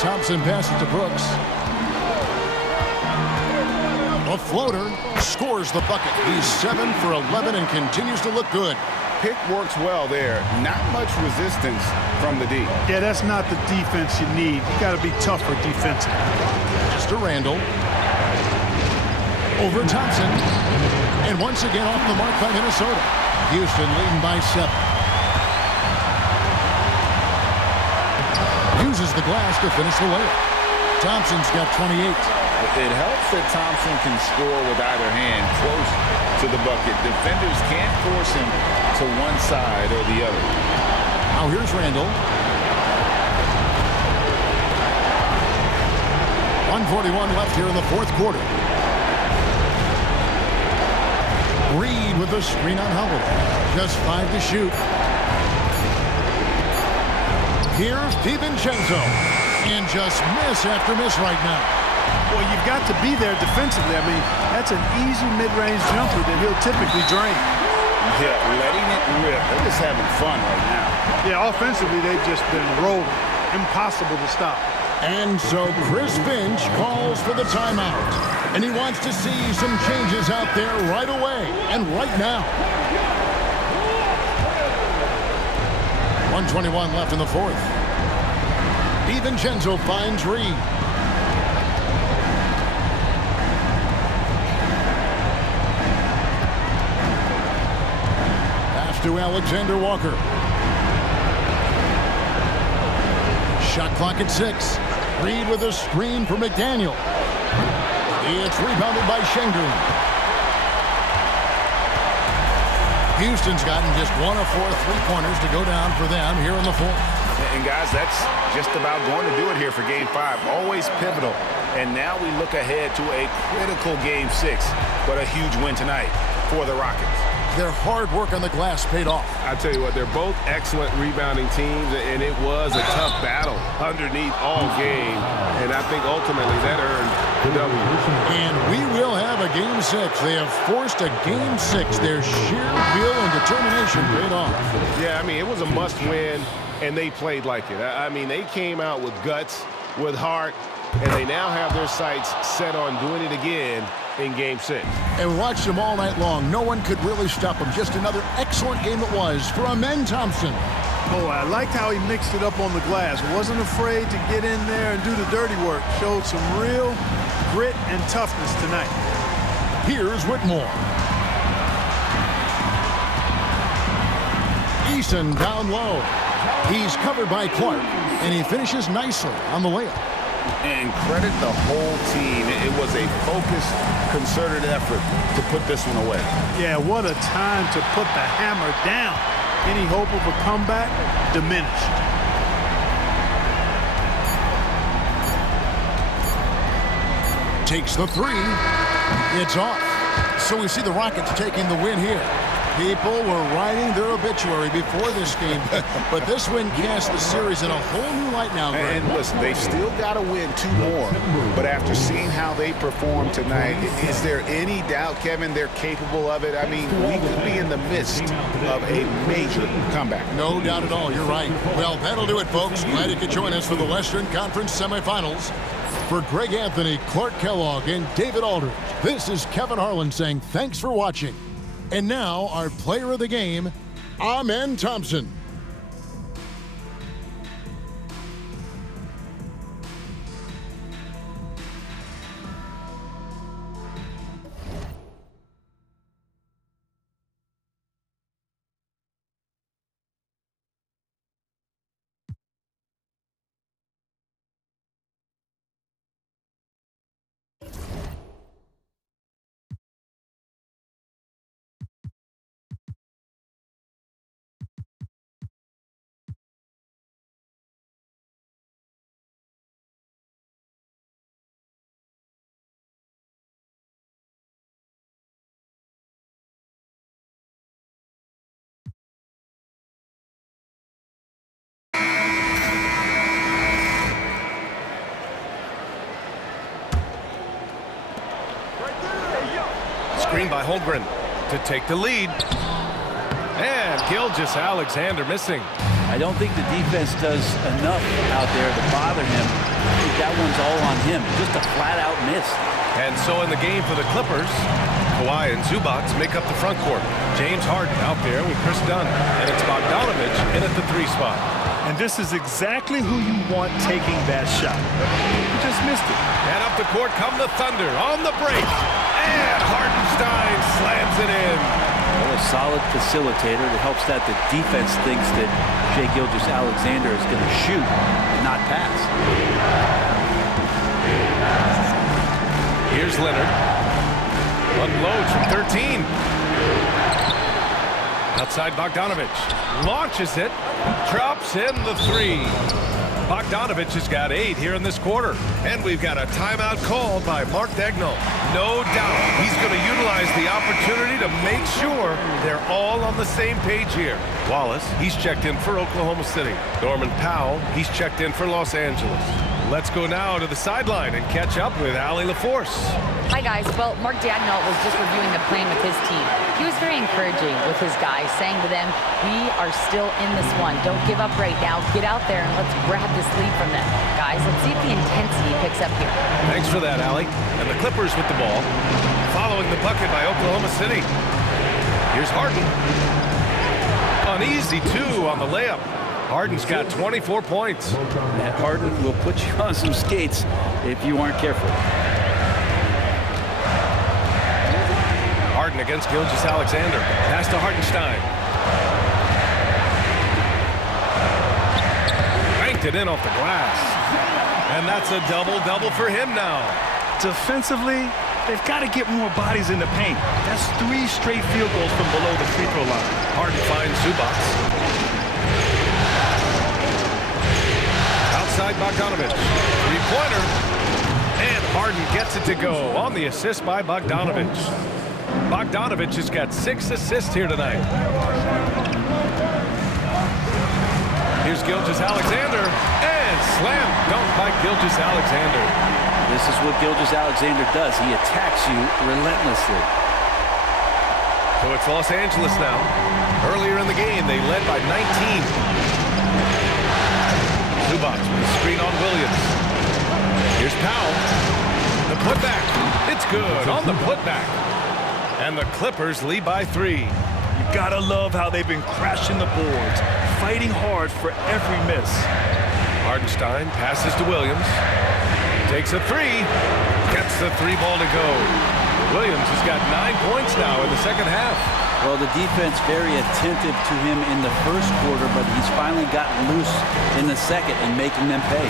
Thompson passes to Brooks. A floater scores the bucket. He's 7 for 11 and continues to look good. Pick works well there. Not much resistance from the D. Yeah, that's not the defense you need. You got to be tougher defensively. Pass to Randall. Over Thompson. And once again off the mark by Minnesota. Houston leading by 7. Uses the glass to finish the layup. Thompson's got 28. It helps that Thompson can score with either hand close to the bucket. Defenders can't force him to one side or the other. Now here's Randall. 1:41 left here in the fourth quarter. Reed with the screen on Howard. Just 5 to shoot. Here's DiVincenzo. And just miss after miss right now. Well, you've got to be there defensively. I mean, that's an easy mid-range jumper that he'll typically drain. Yeah, letting it rip. They're just having fun right now. Yeah, offensively, they've just been rolling. Impossible to stop. And so Chris Finch calls for the timeout. And he wants to see some changes out there right away and right now. 1:21 left in the fourth. DiVincenzo finds Reed. Pass to Alexander Walker. Shot clock at 6. Reed with a screen for McDaniel. It's rebounded by Şengün. Houston's gotten just 1 of 4 3-pointers to go down for them here in the fourth. And guys, that's just about going to do it here for Game 5. Always pivotal. And now we look ahead to a critical Game 6. But a huge win tonight for the Rockets. Their hard work on the glass paid off. I tell you what, they're both excellent rebounding teams, and it was a tough battle underneath all game. And I think ultimately that earned the W. And we will have a Game 6. They have forced a Game 6. Their sheer will and determination paid off. Yeah, I mean, it was a must-win, and they played like it. I mean, they came out with guts, with heart, and they now have their sights set on doing it again in Game 6. And we watched them all night long. No one could really stop them. Just another excellent game it was for Amen Thompson. Oh, I liked how he mixed it up on the glass. Wasn't afraid to get in there and do the dirty work. Showed some real grit and toughness tonight. Here's Whitmore. Eason down low. He's covered by Clark, and he finishes nicely on the layup. And credit the whole team. It was a focused, concerted effort to put this one away. Yeah, what a time to put the hammer down. Any hope of a comeback diminished. Takes the three. It's off. So we see the Rockets taking the win here. People were writing their obituary before this game, but this win casts the series in a whole new light now, Greg. And listen, they've still got to win 2 more, but after seeing how they performed tonight, is there any doubt, Kevin, they're capable of it? I mean, we could be in the midst of a major comeback. No doubt at all. You're right. Well, that'll do it, folks. Glad you could join us for the Western Conference semifinals. For Greg Anthony, Clark Kellogg, and David Aldridge, this is Kevin Harlan saying thanks for watching. And now, our player of the game, Amen Thompson. Screen by Holmgren to take the lead. And Gilgeous-Alexander missing. I don't think the defense does enough out there to bother him. I think that one's all on him. Just a flat-out miss. And so in the game for the Clippers, Kawhi and Zubac make up the front court. James Harden out there with Chris Dunn. And it's Bogdanovich in at the 3 spot. And this is exactly who you want taking that shot. He just missed it. And up the court come the Thunder on the break. And Hartenstein slams it in. Well, a solid facilitator that helps that the defense thinks that Shai Gilgeous-Alexander is going to shoot and not pass. Here's Leonard. Unloads from 13. Outside Bogdanovich. Launches it. Drops in the 3. Bogdanovich has got 8 here in this quarter. And we've got a timeout called by Mark Daigneault. No doubt he's going to utilize the opportunity to make sure they're all on the same page here. Wallace, he's checked in for Oklahoma City. Norman Powell, he's checked in for Los Angeles. Let's go now to the sideline and catch up with Allie LaForce. Hi, guys. Well, Mark Daigneault was just reviewing the plan with his team. He was very encouraging with his guys, saying to them, we are still in this one. Don't give up right now. Get out there and let's grab this lead from them. Guys, let's see if the intensity picks up here. Thanks for that, Allie. And the Clippers with the ball. Following the bucket by Oklahoma City. Here's Harden. An easy 2 on the layup. Harden's got 24 points. And Harden will put you on some skates if you aren't careful. Harden against Gilgeous-Alexander. Pass to Hartenstein. Banked it in off the glass. And that's a double-double for him now. Defensively, They've got to get more bodies in the paint. That's 3 straight field goals from below the free throw line. Harden finds Zubac. Outside Bogdanovic. Three-pointer. And Harden gets it to go on the assist by Bogdanovic. Bogdanovic has got 6 assists here tonight. Here's Gilgeous-Alexander. And slam dunk by Gilgeous-Alexander. This is what Gilgeous-Alexander does. He attacks you relentlessly. So it's Los Angeles now. Earlier in the game, they led by 19. Zubac with a screen on Williams. Here's Powell. The putback. It's good on the putback. And the Clippers lead by 3. You gotta love how they've been crashing the boards, fighting hard for every miss. Hardenstein passes to Williams. Takes a 3. Gets the 3 ball to go. Williams has got 9 points now in the second half. Well, the defense very attentive to him in the first quarter, but he's finally gotten loose in the second and making them pay.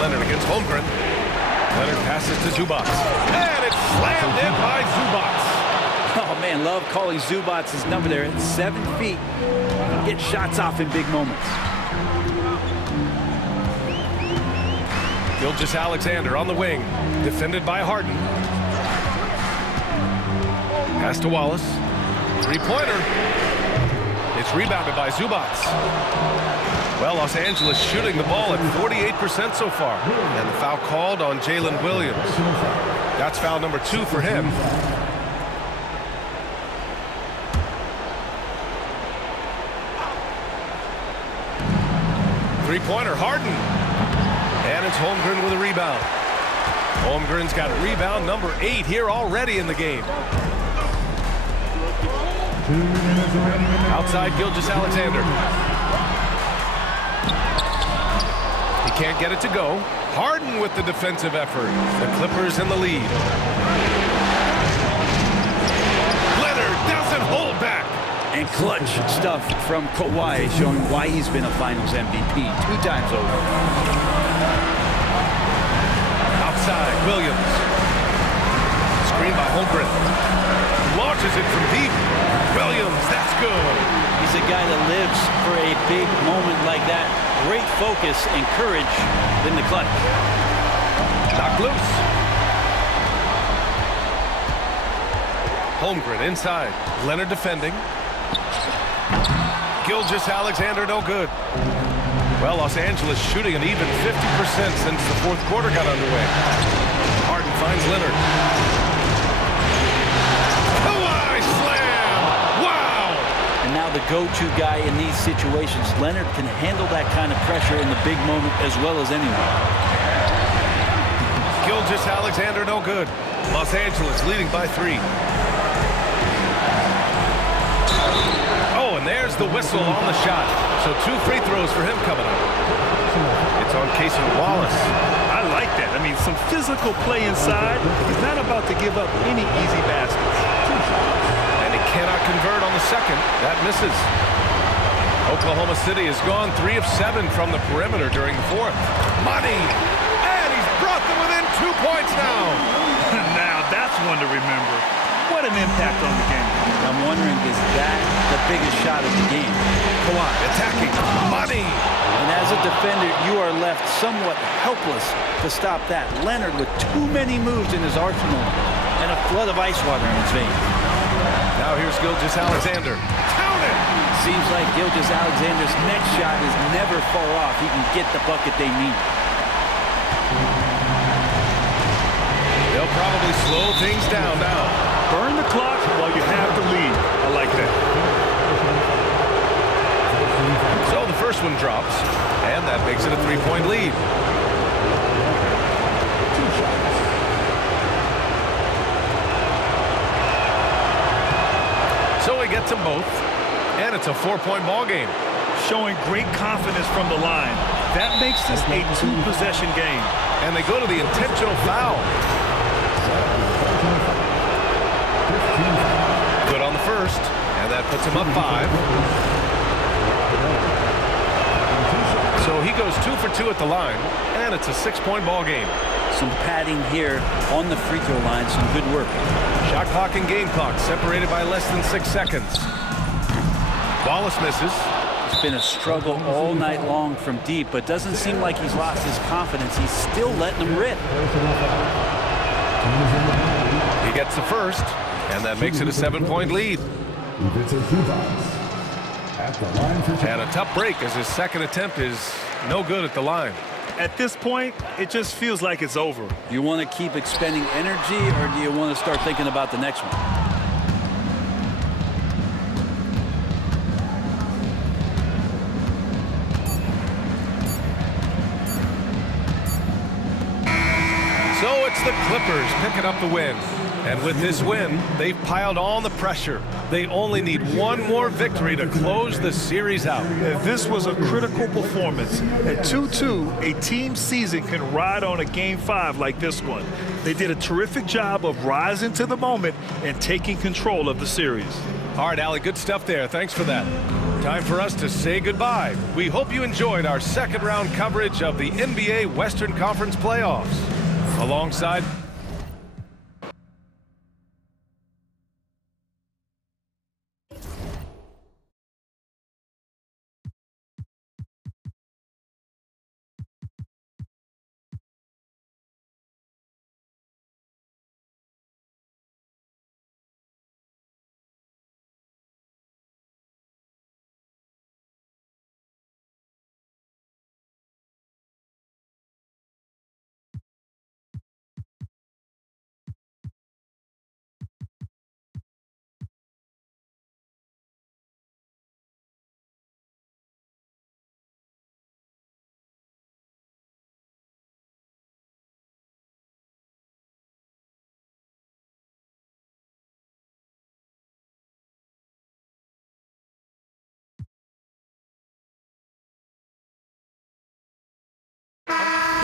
Leonard against Holmgren. Leonard passes to Zubac. And it's slammed in by Zubac. Oh, man, love calling Zubac's number there at 7 feet. Get shots off in big moments. Gilgeous-Alexander on the wing. Defended by Harden. Pass to Wallace. Three-pointer. It's rebounded by Zubac. Well, Los Angeles shooting the ball at 48% so far. And the foul called on Jalen Williams. That's foul number 2 for him. Three-pointer, Harden. And it's Holmgren with a rebound. Holmgren's got rebound number 8 here already in the game. Outside Gilgeous-Alexander. He can't get it to go. Harden with the defensive effort. The Clippers in the lead. Leonard doesn't hold back. And clutch stuff from Kawhi, showing why he's been a Finals MVP 2 times over. Outside, Williams. Screen by Holmgren. Launches it from deep. Williams, that's good. He's a guy that lives for a big moment like that. Great focus and courage in the clutch. Knocked loose. Holmgren inside. Leonard defending. Gilgeous-Alexander no good. Well, Los Angeles shooting an even 50% since the fourth quarter got underway. Harden finds Leonard. Kawhi slam! Wow! And now the go-to guy in these situations. Leonard can handle that kind of pressure in the big moment as well as anyone. Gilgeous-Alexander no good. Los Angeles leading by 3. Oh, and there's the whistle on the shot. So 2 free throws for him coming up. It's on Casey Wallace. I like that. I mean, some physical play inside. He's not about to give up any easy baskets. And he cannot convert on the second. That misses. Oklahoma City has gone 3 of 7 from the perimeter during the fourth. Money! And he's brought them within 2 points now. Now that's one to remember. What an impact on the game. I'm wondering, is that the biggest shot of the game? Kawhi attacking. Money! And as a defender, you are left somewhat helpless to stop that. Leonard with too many moves in his arsenal and a flood of ice water in his veins. Now here's Gilgeous-Alexander. Count it! Seems like Gilgeous-Alexander's next shot is never far off. He can get the bucket they need. They'll probably slow things down now. Burn the clock while you have the lead. I like that. So the first one drops, and that makes it a 3-point lead. So he gets them both, and it's a 4-point ball game. Showing great confidence from the line. That makes this a 2-possession game. And they go to the intentional foul. Good on the first, and that puts him up 5. So he goes 2 for 2 at the line, and it's a 6-point ball game. Some padding here on the free throw line. Some good work. Shot clock and game clock separated by less than 6 seconds. Wallace misses. It's been a struggle all night long from deep, but doesn't seem like he's lost his confidence. He's still letting them rip. He gets the first, and that makes it a 7-point lead. And a tough break as his second attempt is no good at the line. At this point, it just feels like it's over. You want to keep expending energy, or do you want to start thinking about the next one? So it's the Clippers picking up the win. And with this win, they've piled on the pressure. They only need one more victory to close the series out. This was a critical performance. At 2-2, a team season can ride on a Game 5 like this one. They did a terrific job of rising to the moment and taking control of the series. All right, Allie, good stuff there. Thanks for that. Time for us to say goodbye. We hope you enjoyed our second round coverage of the NBA Western Conference playoffs. Alongside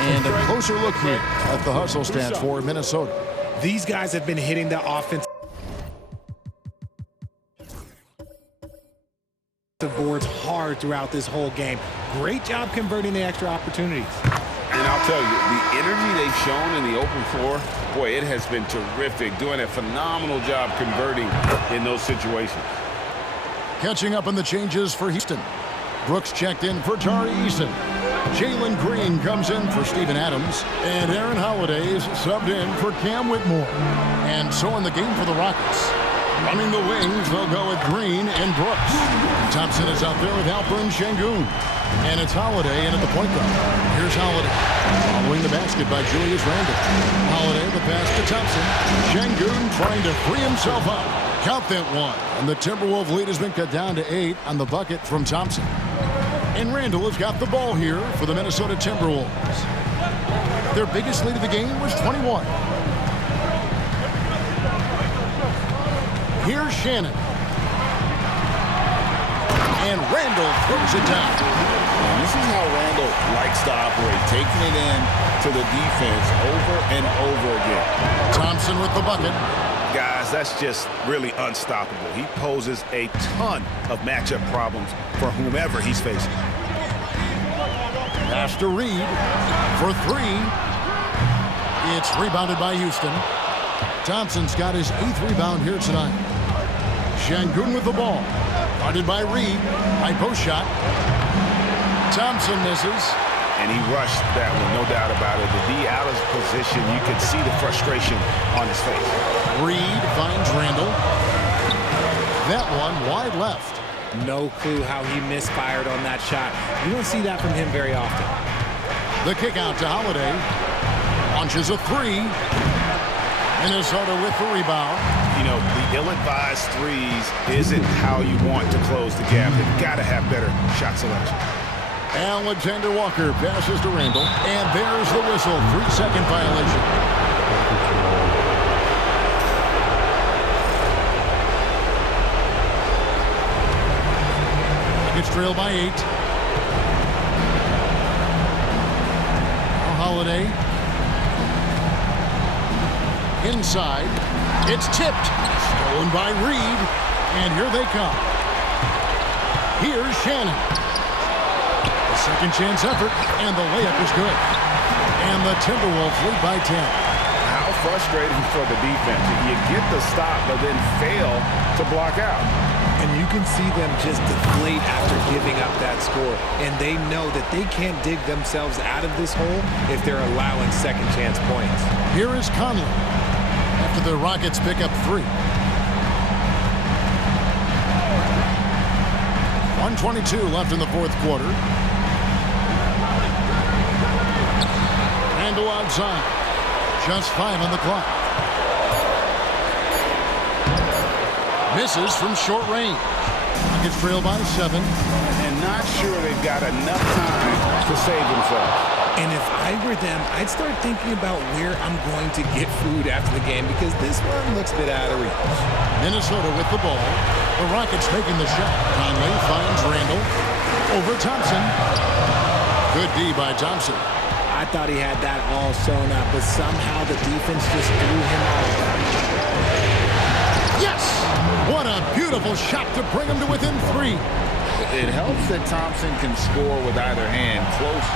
And a closer look here at the hustle stats for Minnesota. These guys have been hitting the offense boards hard throughout this whole game. Great job converting the extra opportunities. And I'll tell you, the energy they've shown in the open floor, boy, it has been terrific. Doing a phenomenal job converting in those situations. Catching up on the changes for Houston. Brooks checked in for Tari Eason. Jalen Green comes in for Steven Adams. And Aaron Holiday is subbed in for Cam Whitmore. And so in the game for the Rockets. Running the wings, they'll go with Green and Brooks. Thompson is out there with Alperen Şengün. And it's Holiday in at the point guard. Here's Holiday. Following the basket by Julius Randle. Holiday, the pass to Thompson. Şengün trying to free himself up. Count that one. And the Timberwolves lead has been cut down to 8 on the bucket from Thompson. And Randle has got the ball here for the Minnesota Timberwolves. Their biggest lead of the game was 21. Here's Shannon. And Randle throws it down. And this is how Randle likes to operate, taking it in to the defense over and over again. Thompson with the bucket. Guys, that's just really unstoppable. He poses a ton of matchup problems for whomever he's facing. Pass to Reed for 3. It's rebounded by Houston. Thompson's got his 8th rebound here tonight. Şengün with the ball. Guarded by Reed. High post shot. Thompson misses. And he rushed that one, no doubt about it. To be out of position, you could see the frustration on his face. Reed finds Randle. That one wide left. No clue how he misfired on that shot. You don't see that from him very often. The kick out to Holiday. Launches a 3. Minnesota with the rebound. You know, the ill-advised threes isn't how you want to close the gap. You've got to have better shot selection. Alexander Walker passes to Randle. And there's the whistle. 3-second violation. It's trailed by 8. Now Holiday. Inside. It's tipped. Stolen by Reed. And here they come. Here's Shannon. A second chance effort, and the layup is good. And the Timberwolves lead by 10. How frustrating for the defense. You get the stop, but then fail to block out. And you can see them just deflate after giving up that score. And they know that they can't dig themselves out of this hole if they're allowing second chance points. Here is Conley after the Rockets pick up 3. 1:22 left in the fourth quarter. Randle outside. Just 5 on the clock. Misses from short range. Rockets trail by 7. And not sure they've got enough time to save themselves. And if I were them, I'd start thinking about where I'm going to get food after the game because this one looks a bit out of reach. Minnesota with the ball. The Rockets making the shot. Conley finds Randle. Over Thompson. Good D by Thompson. I thought he had that all sewn up, but somehow the defense just threw him off. Yes! What a beautiful shot to bring him to within 3. It helps that Thompson can score with either hand close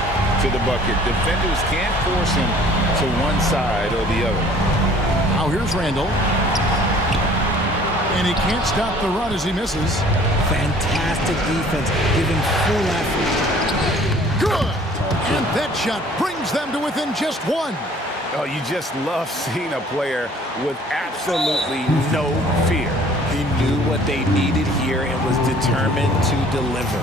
to the bucket. Defenders can't force him to one side or the other. Now here's Randle. And he can't stop the run as he misses. Fantastic defense, giving full effort. Good! And that shot brings them to within just 1. Oh, you just love seeing a player with absolutely no fear. He knew what they needed here and was determined to deliver.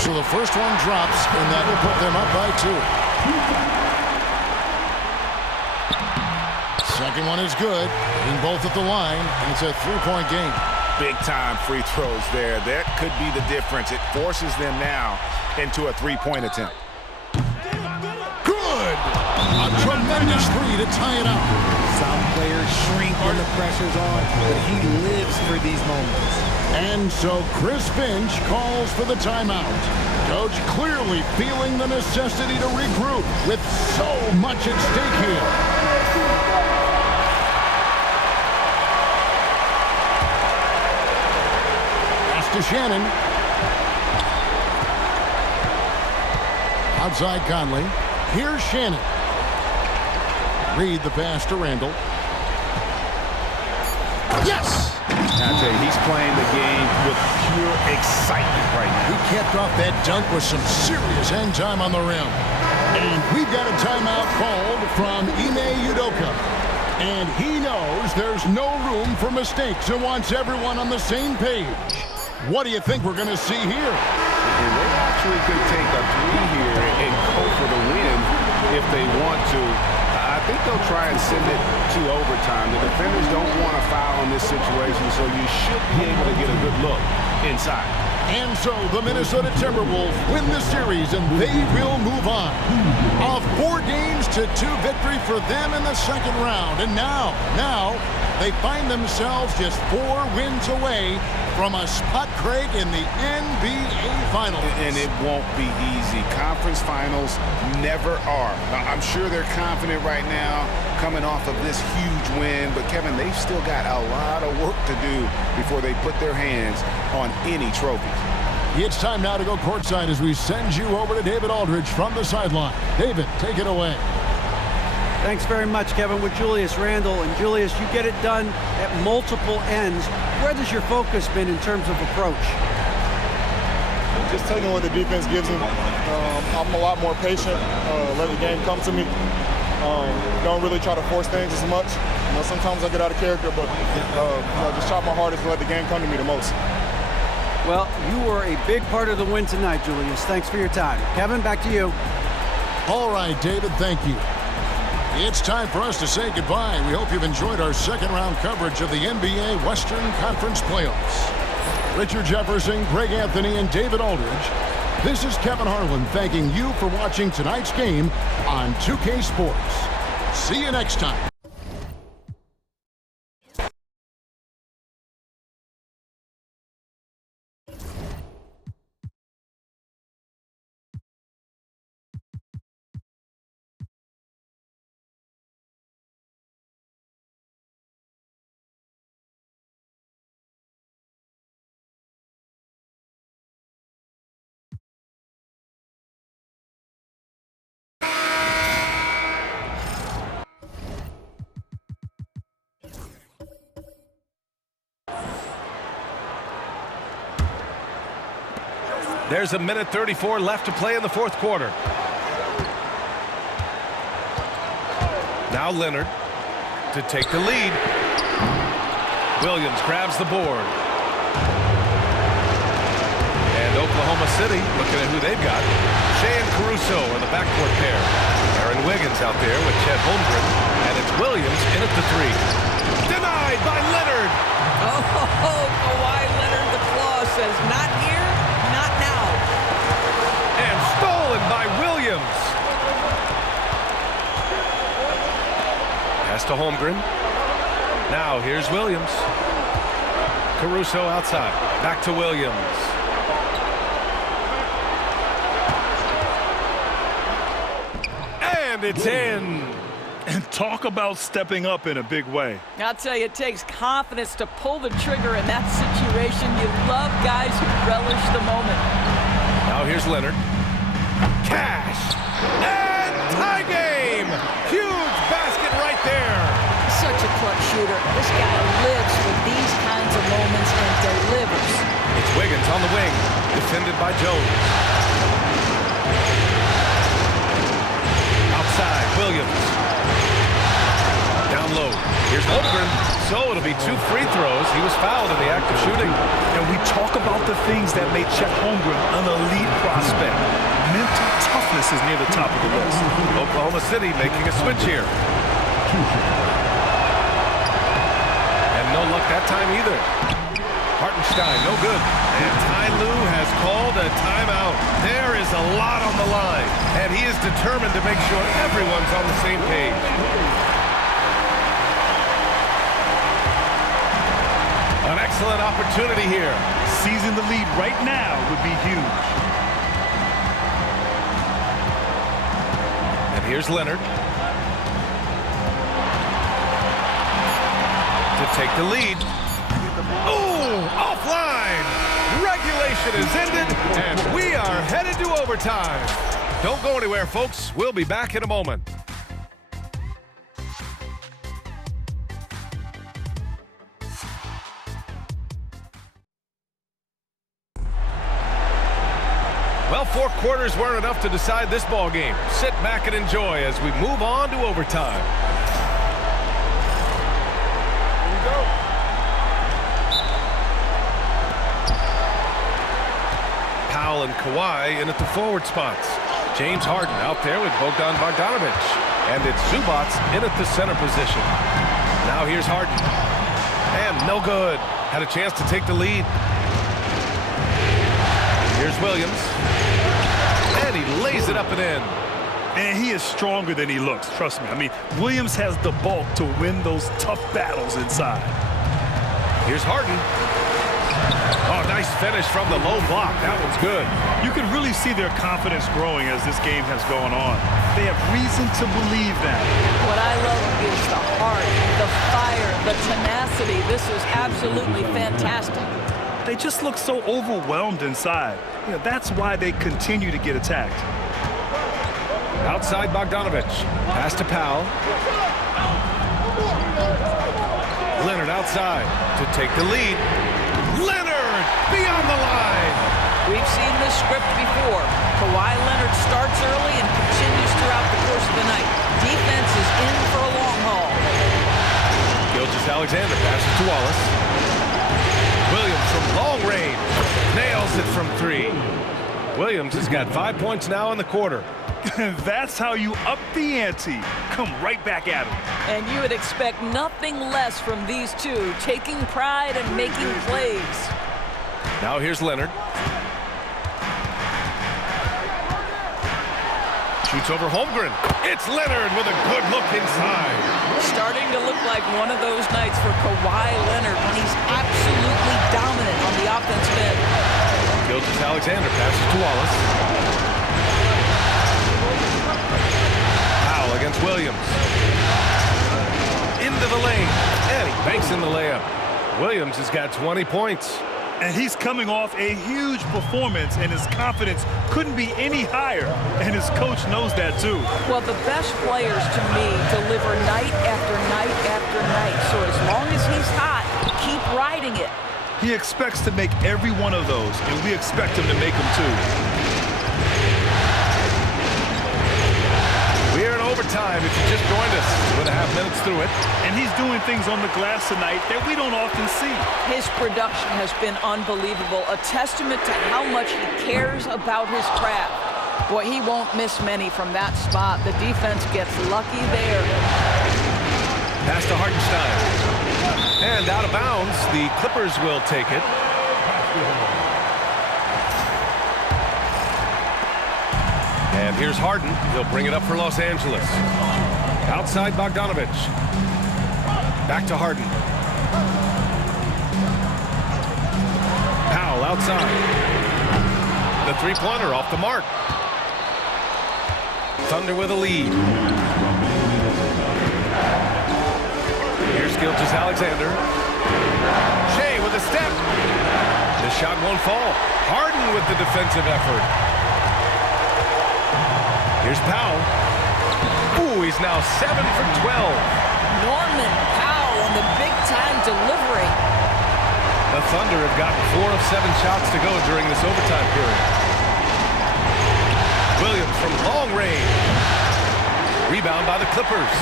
So the first one drops, and that will put them up by 2. Second one is good. In both at the line, and it's a 3-point game. Big-time free throws there. That could be the difference. It forces them now into a 3-point attempt. Good! A tremendous 3 to tie it up. Some players shrink when the pressure's on, but he lives for these moments. And so Chris Finch calls for the timeout. Coach clearly feeling the necessity to regroup with so much at stake here. To Shannon. Outside Conley. Here's Shannon. Reed the pass to Randle. Yes! I tell you, he's playing the game with pure excitement right now. He kept off that dunk with some serious hang time on the rim. And we've got a timeout called from Ime Udoka. And he knows there's no room for mistakes and wants everyone on the same page. What do you think we're going to see here? And they actually could take a 3 here and go for the win if they want to. I think they'll try and send it to overtime. The defenders don't want to foul in this situation, so you should be able to get a good look inside. And so the Minnesota Timberwolves win the series, and they will move on. A 4-2 victory for them in the second round. And now they find themselves just 4 wins away from a spot, Craig, in the NBA Finals. And it won't be easy. Conference finals never are. I'm sure they're confident right now coming off of this huge win. But, Kevin, they've still got a lot of work to do before they put their hands on any trophies. It's time now to go courtside as we send you over to David Aldridge from the sideline. David, take it away. Thanks very much, Kevin, with Julius Randle. And Julius, you get it done at multiple ends. Where has your focus been in terms of approach? Just taking what the defense gives him. I'm a lot more patient, let the game come to me. Don't really try to force things as much. Sometimes I get out of character, but just try my hardest to let the game come to me the most. Well, you were a big part of the win tonight, Julius. Thanks for your time. Kevin, back to you. All right, David, thank you. It's time for us to say goodbye. We hope you've enjoyed our second-round coverage of the NBA Western Conference Playoffs. Richard Jefferson, Greg Anthony, and David Aldridge. This is Kevin Harlan thanking you for watching tonight's game on 2K Sports. See you next time. There's a minute 34 left to play in the fourth quarter. Now Leonard to take the lead. Williams grabs the board. And Oklahoma City looking at who they've got. Shea and Caruso are the backcourt pair. Aaron Wiggins out there with Chet Holmgren. And it's Williams in at the three. Denied by Leonard. Oh, Kawhi Leonard, the claw says not here, not now. And stolen by Williams. Pass to Holmgren. Now here's Williams. Caruso outside. Back to Williams. And it's in. And talk about stepping up in a big way. I'll tell you, it takes confidence to pull the trigger in that situation. You love guys who relish the moment. Now here's Leonard. Cash. And tie game. Huge basket right there. Such a clutch shooter. This guy lives for these kinds of moments and delivers. It's Wiggins on the wing. Defended by Jones. Outside, Williams. Down low. Here's Holmgren. So it'll be 2 free throws. He was fouled in the act of shooting. And we talk about the things that made Chet Holmgren an elite prospect. Mental toughness is near the top of the list. Oklahoma City making a switch here. And no luck that time either. Hartenstein, no good. And Ty Lue has called a timeout. There is a lot on the line. And he is determined to make sure everyone's on the same page. An excellent opportunity here. Seizing the lead right now would be huge. And here's Leonard. To take the lead. Oh, offline. Regulation is ended, and we are headed to overtime. Don't go anywhere, folks. We'll be back in a moment. Well, 4 quarters weren't enough to decide this ball game. Sit back and enjoy as we move on to overtime. Here we go. Powell and Kawhi in at the forward spots. James Harden out there with Bogdan Bogdanovic. And it's Zubats in at the center position. Now here's Harden. And no good. Had a chance to take the lead. Here's Williams. And he lays it up and in. And he is stronger than he looks, trust me. I mean, Williams has the bulk to win those tough battles inside. Here's Harden. Oh, nice finish from the low block. That one's good. You can really see their confidence growing as this game has gone on. They have reason to believe that. What I love is the heart, the fire, the tenacity. This is absolutely fantastic. They just look so overwhelmed inside. You know, that's why they continue to get attacked. Outside Bogdanovic. Pass to Powell. Leonard outside to take the lead. Leonard beyond the line. We've seen this script before. Kawhi Leonard starts early and continues throughout the course of the night. Defense is in for a long haul. Gilgeous-Alexander passes to Wallace. Williams from long range nails it from 3. Williams has got 5 points now in the quarter. That's how you up the ante. Come right back at him. And you would expect nothing less from these two, taking pride and making plays. Now here's Leonard. Shoots over Holmgren. It's Leonard with a good look inside. Starting to look like one of those nights for Kawhi Leonard when he's absolutely dominant on the offensive end. Gilgeous-Alexander passes to Wallace. Powell against Williams. Into the lane. And he banks in the layup. Williams has got 20 points. And he's coming off a huge performance, and his confidence couldn't be any higher. And his coach knows that, too. Well, the best players, to me, deliver night after night after night. So as long as he's hot, keep riding it. He expects to make every one of those, and we expect him to make them too. We are in overtime if you just joined us. 2.5 minutes through it. And he's doing things on the glass tonight that we don't often see. His production has been unbelievable, a testament to how much he cares about his craft. Boy, he won't miss many from that spot. The defense gets lucky there. Pass to Hartenstein. And out of bounds, the Clippers will take it. And here's Harden. He'll bring it up for Los Angeles. Outside Bogdanovich. Back to Harden. Powell outside. The three-pointer off the mark. Thunder with a lead. Here's Gilgeous-Alexander. Shea with a step. The shot won't fall. Harden with the defensive effort. Here's Powell. Ooh, he's now 7 for 12. Norman Powell on the big-time delivery. The Thunder have gotten 4 of 7 shots to go during this overtime period. Williams from long range. Rebound by the Clippers.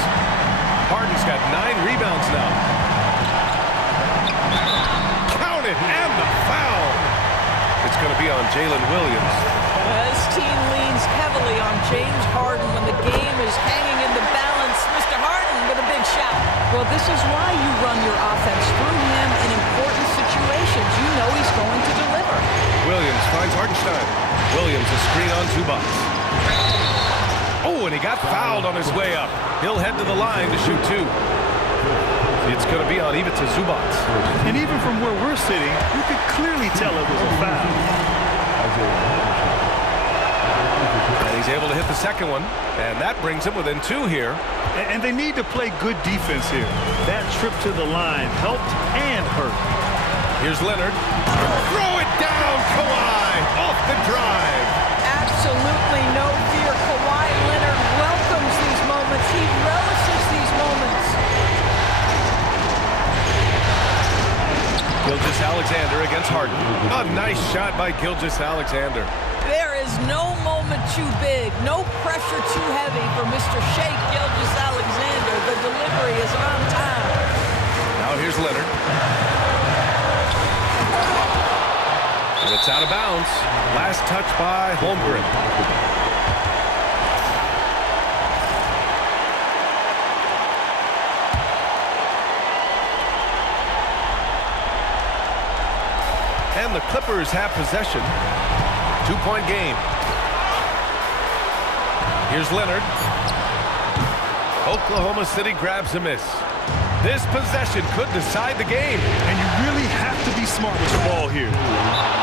Harden's got 9 rebounds now. Count it, and the foul. It's going to be on Jalen Williams. His team leans heavily on James Harden when the game is hanging in the balance. Mr. Harden with a big shot. Well, this is why you run your offense through him in important situations. You know he's going to deliver. Williams finds Hartenstein. Williams a screen on Zubac. Oh, and he got fouled on his way up. He'll head to the line to shoot 2. It's going to be on Ivica Zubac. And even from where we're sitting, you could clearly tell it was a foul. And he's able to hit the second one, and that brings him within 2 here. And they need to play good defense here. That trip to the line helped and hurt. Here's Leonard. Throw it down, Kawhi, off the drive. Absolutely no fear. Kawhi Leonard welcomes these moments. He relishes these moments. Gilgeous-Alexander against Harden. A nice shot by Gilgeous-Alexander. There is no moment too big, no pressure too heavy for Mr. Shea Gilgeous-Alexander. The delivery is on time. Now here's Leonard. And it's out of bounds. Last touch by Holmgren. And the Clippers have possession. 2-point game. Here's Leonard. Oklahoma City grabs a miss. This possession could decide the game. And you really have to be smart with the ball here.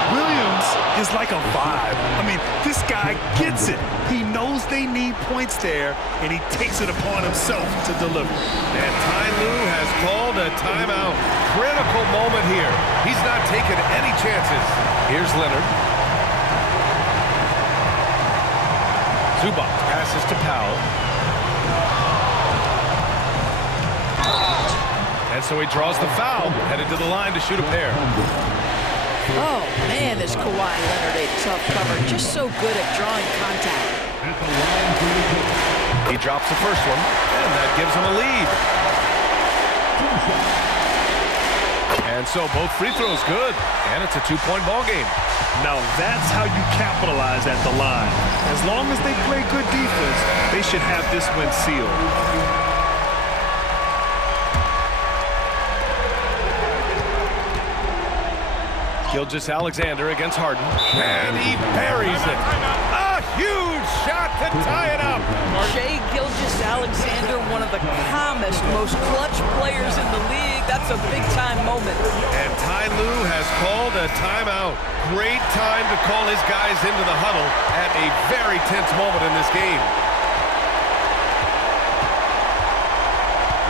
Williams is like a vibe. I mean, this guy gets it. He knows they need points there, and he takes it upon himself to deliver. And Ty Lue has called a timeout. Critical moment here. He's not taking any chances. Here's Leonard. Zubac passes to Powell. And so he draws the foul, headed to the line to shoot a pair. Oh, man, is Kawhi Leonard a tough cover. Just so good at drawing contact. He drops the first one, and that gives him a lead. And so both free throws good, and it's a 2-point ball game. Now that's how you capitalize at the line. As long as they play good defense, they should have this win sealed. Gilgeous-Alexander against Harden. And he buries it. A huge shot to tie it up. Shea Gilgeous-Alexander, one of the calmest, most clutch players in the league. That's a big-time moment. And Ty Lue has called a timeout. Great time to call his guys into the huddle at a very tense moment in this game.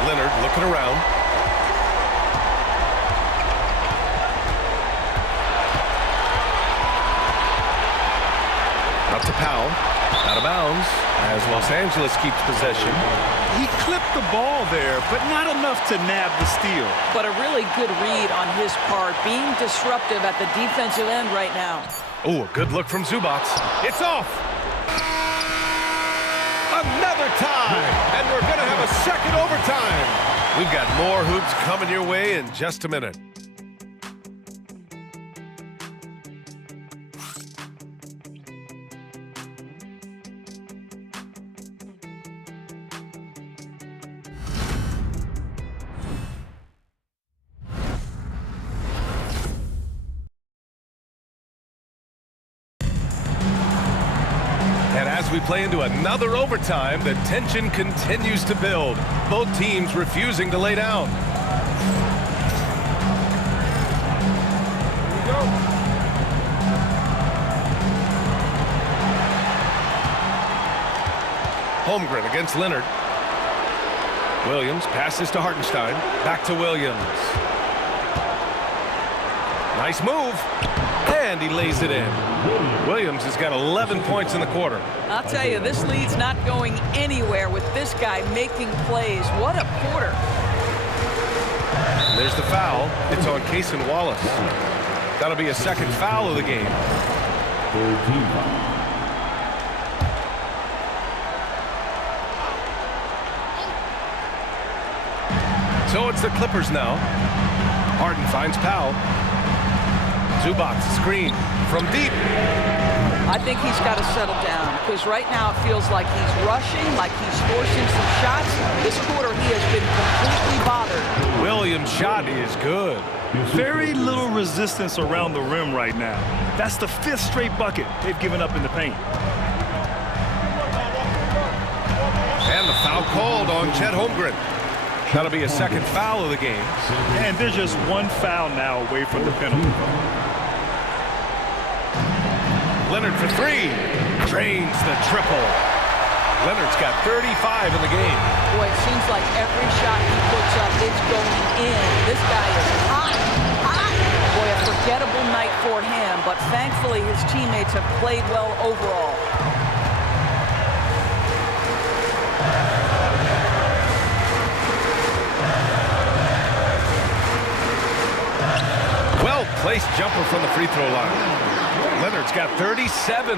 Leonard looking around. Up to Powell. Out of bounds as Los Angeles keeps possession. He clipped the ball there, but not enough to nab the steal. But a really good read on his part, being disruptive at the defensive end right now. Oh, a good look from Zubac. It's off. Another tie, and we're going to have a second overtime. We've got more hoops coming your way in just a minute. As we play into another overtime, the tension continues to build. Both teams refusing to lay down. Here we go. Holmgren against Leonard. Williams passes to Hartenstein. Back to Williams. Nice move. And he lays it in. Williams has got 11 points in the quarter. I'll tell you, this lead's not going anywhere with this guy making plays. What a quarter. And there's the foul. It's on Cason Wallace. That'll be a second foul of the game. So it's the Clippers now. Harden finds Powell. Zubac screen from deep. I think he's got to settle down because right now it feels like he's rushing, like he's forcing some shots. This quarter he has been completely bothered. Williams' shot is good. Very little resistance around the rim right now. That's the 5th straight bucket they've given up in the paint. And the foul called on Chet Holmgren. That'll be a second foul of the game. And there's just one foul now away from the penalty. Leonard for three. Drains the triple. Leonard's got 35 in the game. Boy, it seems like every shot he puts up, it's going in. This guy is hot, hot. Boy, a forgettable night for him, but thankfully his teammates have played well overall. Well-placed jumper from the free throw line. Leonard's got 37.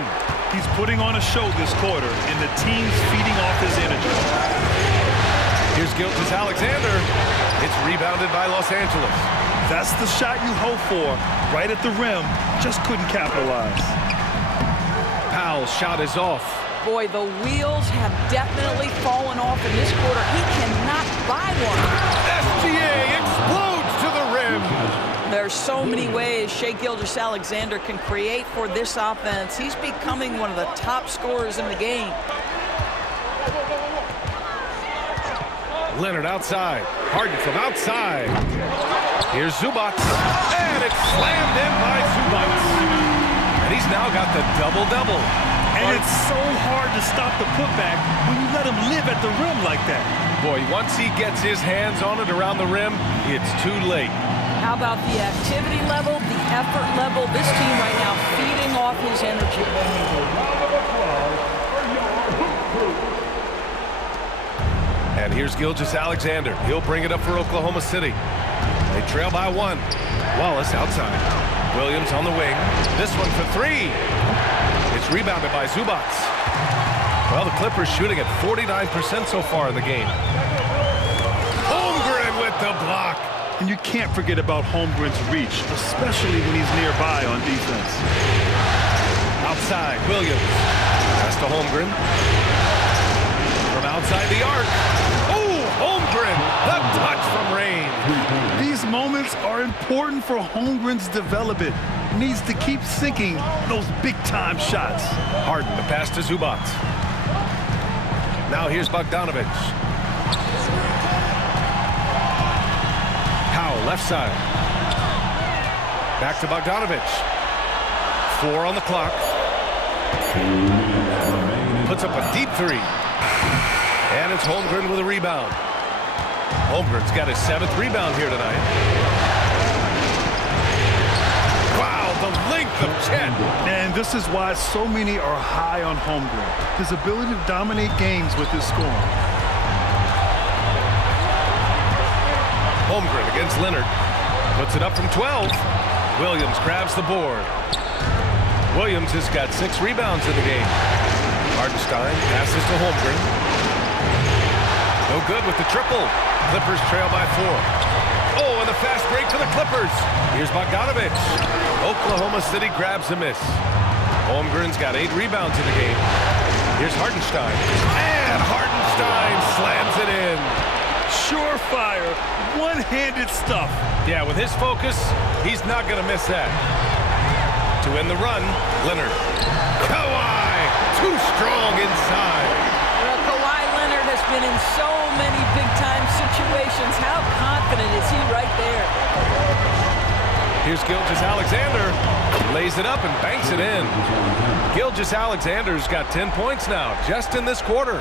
He's putting on a show this quarter, and the team's feeding off his energy. Here's Gilgeous-Alexander. It's rebounded by Los Angeles. That's the shot you hope for, right at the rim. Just couldn't capitalize. Powell's shot is off. Boy, the wheels have definitely fallen off in this quarter. He cannot buy one. SGA explodes to the rim. There's so many ways Shai Gilgeous-Alexander can create for this offense. He's becoming one of the top scorers in the game. Leonard outside. Harden from outside. Here's Zubac. And it's slammed in by Zubac. And he's now got the double-double. And it's so hard to stop the putback when you let him live at the rim like that. Boy, once he gets his hands on it around the rim, it's too late. How about the activity level, the effort level? This team right now feeding off his energy. And here's Gilgeous-Alexander. He'll bring it up for Oklahoma City. They trail by one. Wallace outside. Williams on the wing. This one for three. It's rebounded by Zubac. Well, the Clippers shooting at 49% so far in the game. Holmgren with the block. And you can't forget about Holmgren's reach, especially when he's nearby on defense. Outside, Williams. Pass to Holmgren. From outside the arc. Oh, Holmgren, the touch from range. These moments are important for Holmgren's development. He needs to keep sinking those big-time shots. Harden, the pass to Zubac. Now here's Bogdanović. Left side. Back to Bogdanović. 4 on the clock. Puts up a deep three. And it's Holmgren with a rebound. Holmgren's got his 7th rebound here tonight. Wow, the length of Chet. And And this is why so many are high on Holmgren. His ability to dominate games with his scoring. Holmgren against Leonard. Puts it up from 12. Williams grabs the board. Williams has got 6 rebounds in the game. Hartenstein passes to Holmgren. No good with the triple. Clippers trail by 4. Oh, and the fast break for the Clippers. Here's Bogdanovich. Oklahoma City grabs a miss. Holmgren's got 8 rebounds in the game. Here's Hartenstein. And Hartenstein slams it in. Surefire, one-handed stuff. Yeah, with his focus, he's not going to miss that. To end the run, Leonard. Kawhi, too strong inside. Well, Kawhi Leonard has been in so many big-time situations. How confident is he right there? Here's Gilgeous-Alexander. Lays it up and banks it in. Gilgeous-Alexander's got 10 points now, just in this quarter.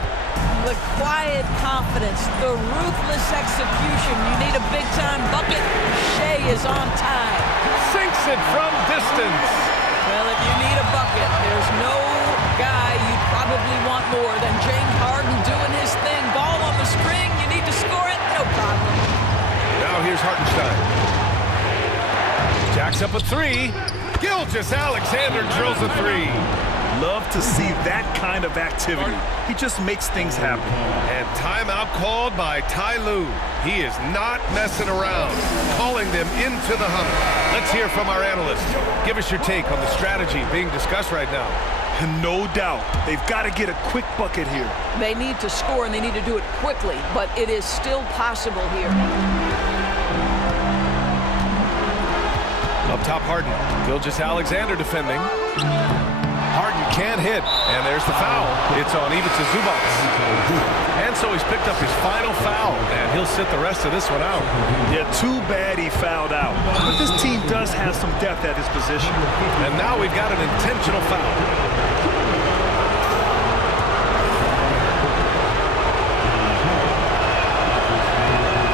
The quiet confidence, the ruthless execution. You need a big-time bucket. Shea is on time. Sinks it from distance. Well, if you need a bucket, there's no guy you'd probably want more than James Harden doing his thing. Ball on the string, you need to score it, no problem. Now here's Hartenstein. Jacks up a 3. Gilgeous-Alexander drills a 3. Love to see that kind of activity. He just makes things happen. And timeout called by Ty Lue. He is not messing around, calling them into the huddle. Let's hear from our analyst. Give us your take on the strategy being discussed right now. And no doubt, they've got to get a quick bucket here. They need to score, and they need to do it quickly, but it is still possible here. Up top, Harden. Gilgeous-Alexander defending. Harden can't hit, and there's the foul. It's on Ivica Zubac. And so he's picked up his final foul, and he'll sit the rest of this one out. Yeah, too bad he fouled out. But this team does have some depth at his position. And now we've got an intentional foul.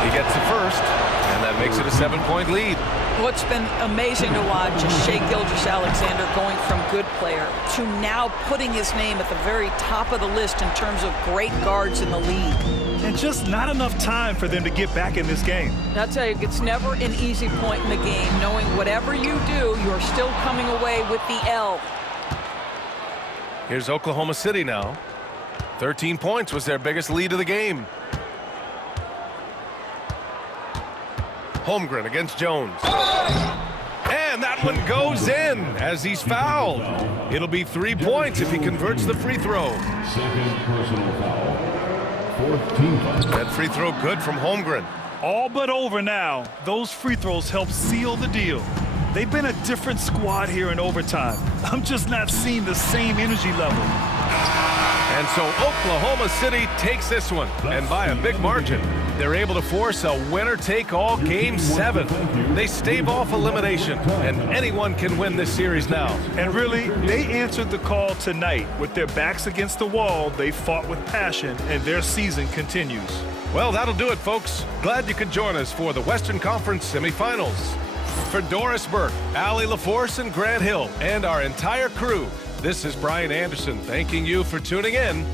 He gets the first, and that makes it a 7-point lead. What's been amazing to watch is Shea Gilgeous-Alexander going from good player to now putting his name at the very top of the list in terms of great guards in the league. And just not enough time for them to get back in this game. I'll tell you, it's never an easy point in the game, knowing whatever you do, you're still coming away with the L. Here's Oklahoma City now. 13 points was their biggest lead of the game. Holmgren against Jones. And that one goes in as he's fouled. It'll be 3 points if he converts the free throw. Second personal foul. 4th team foul. That free throw good from Holmgren. All but over now. Those free throws help seal the deal. They've been a different squad here in overtime. I'm just not seeing the same energy level. And so Oklahoma City takes this one, and by a big margin. They're able to force a winner-take-all Game 7. They stave off elimination, and anyone can win this series now. And really, they answered the call tonight. With their backs against the wall, they fought with passion, and their season continues. Well, that'll do it, folks. Glad you could join us for the Western Conference semifinals. For Doris Burke, Allie LaForce, and Grant Hill, and our entire crew, this is Brian Anderson thanking you for tuning in.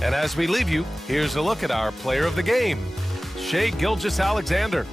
And as we leave you, here's a look at our player of the game, Shea Gilgeous-Alexander.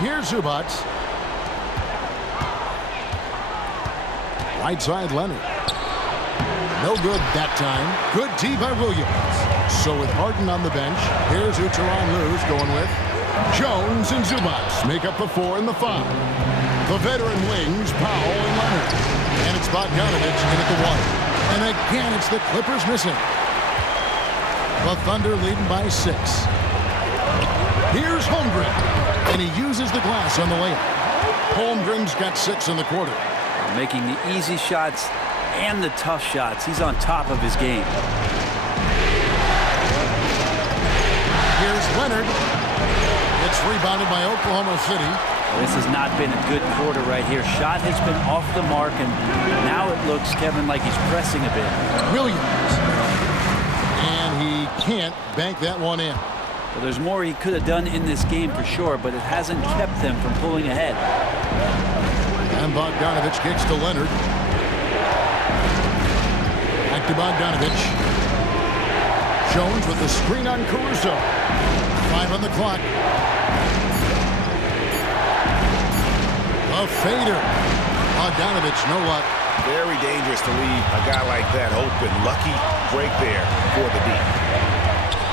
Here's Zubac. Right side, Leonard. No good that time. Good D by Williams. So with Harden on the bench, here's who Tyronn Lue's going with. Jones and Zubac make up the 4 and the 5. The veteran wings, Powell and Leonard. And it's Bogdanovich in at the 1. And again, it's the Clippers missing. The Thunder leading by 6. Here's Holmgren. And he uses the glass on the layup. Holmgren's got 6 in the quarter. Making the easy shots and the tough shots. He's on top of his game. Here's Leonard. It's rebounded by Oklahoma City. This has not been a good quarter right here. Shot has been off the mark, and now it looks, Kevin, like he's pressing a bit. Williams. And he can't bank that one in. Well, there's more he could have done in this game for sure, but it hasn't kept them from pulling ahead. And Bogdanovich kicks to Leonard. Back to Bogdanovich. Jones with the screen on Caruso. 5 on the clock. A fader. Bogdanovich, no luck. Very dangerous to leave a guy like that open. Lucky break there for the deep.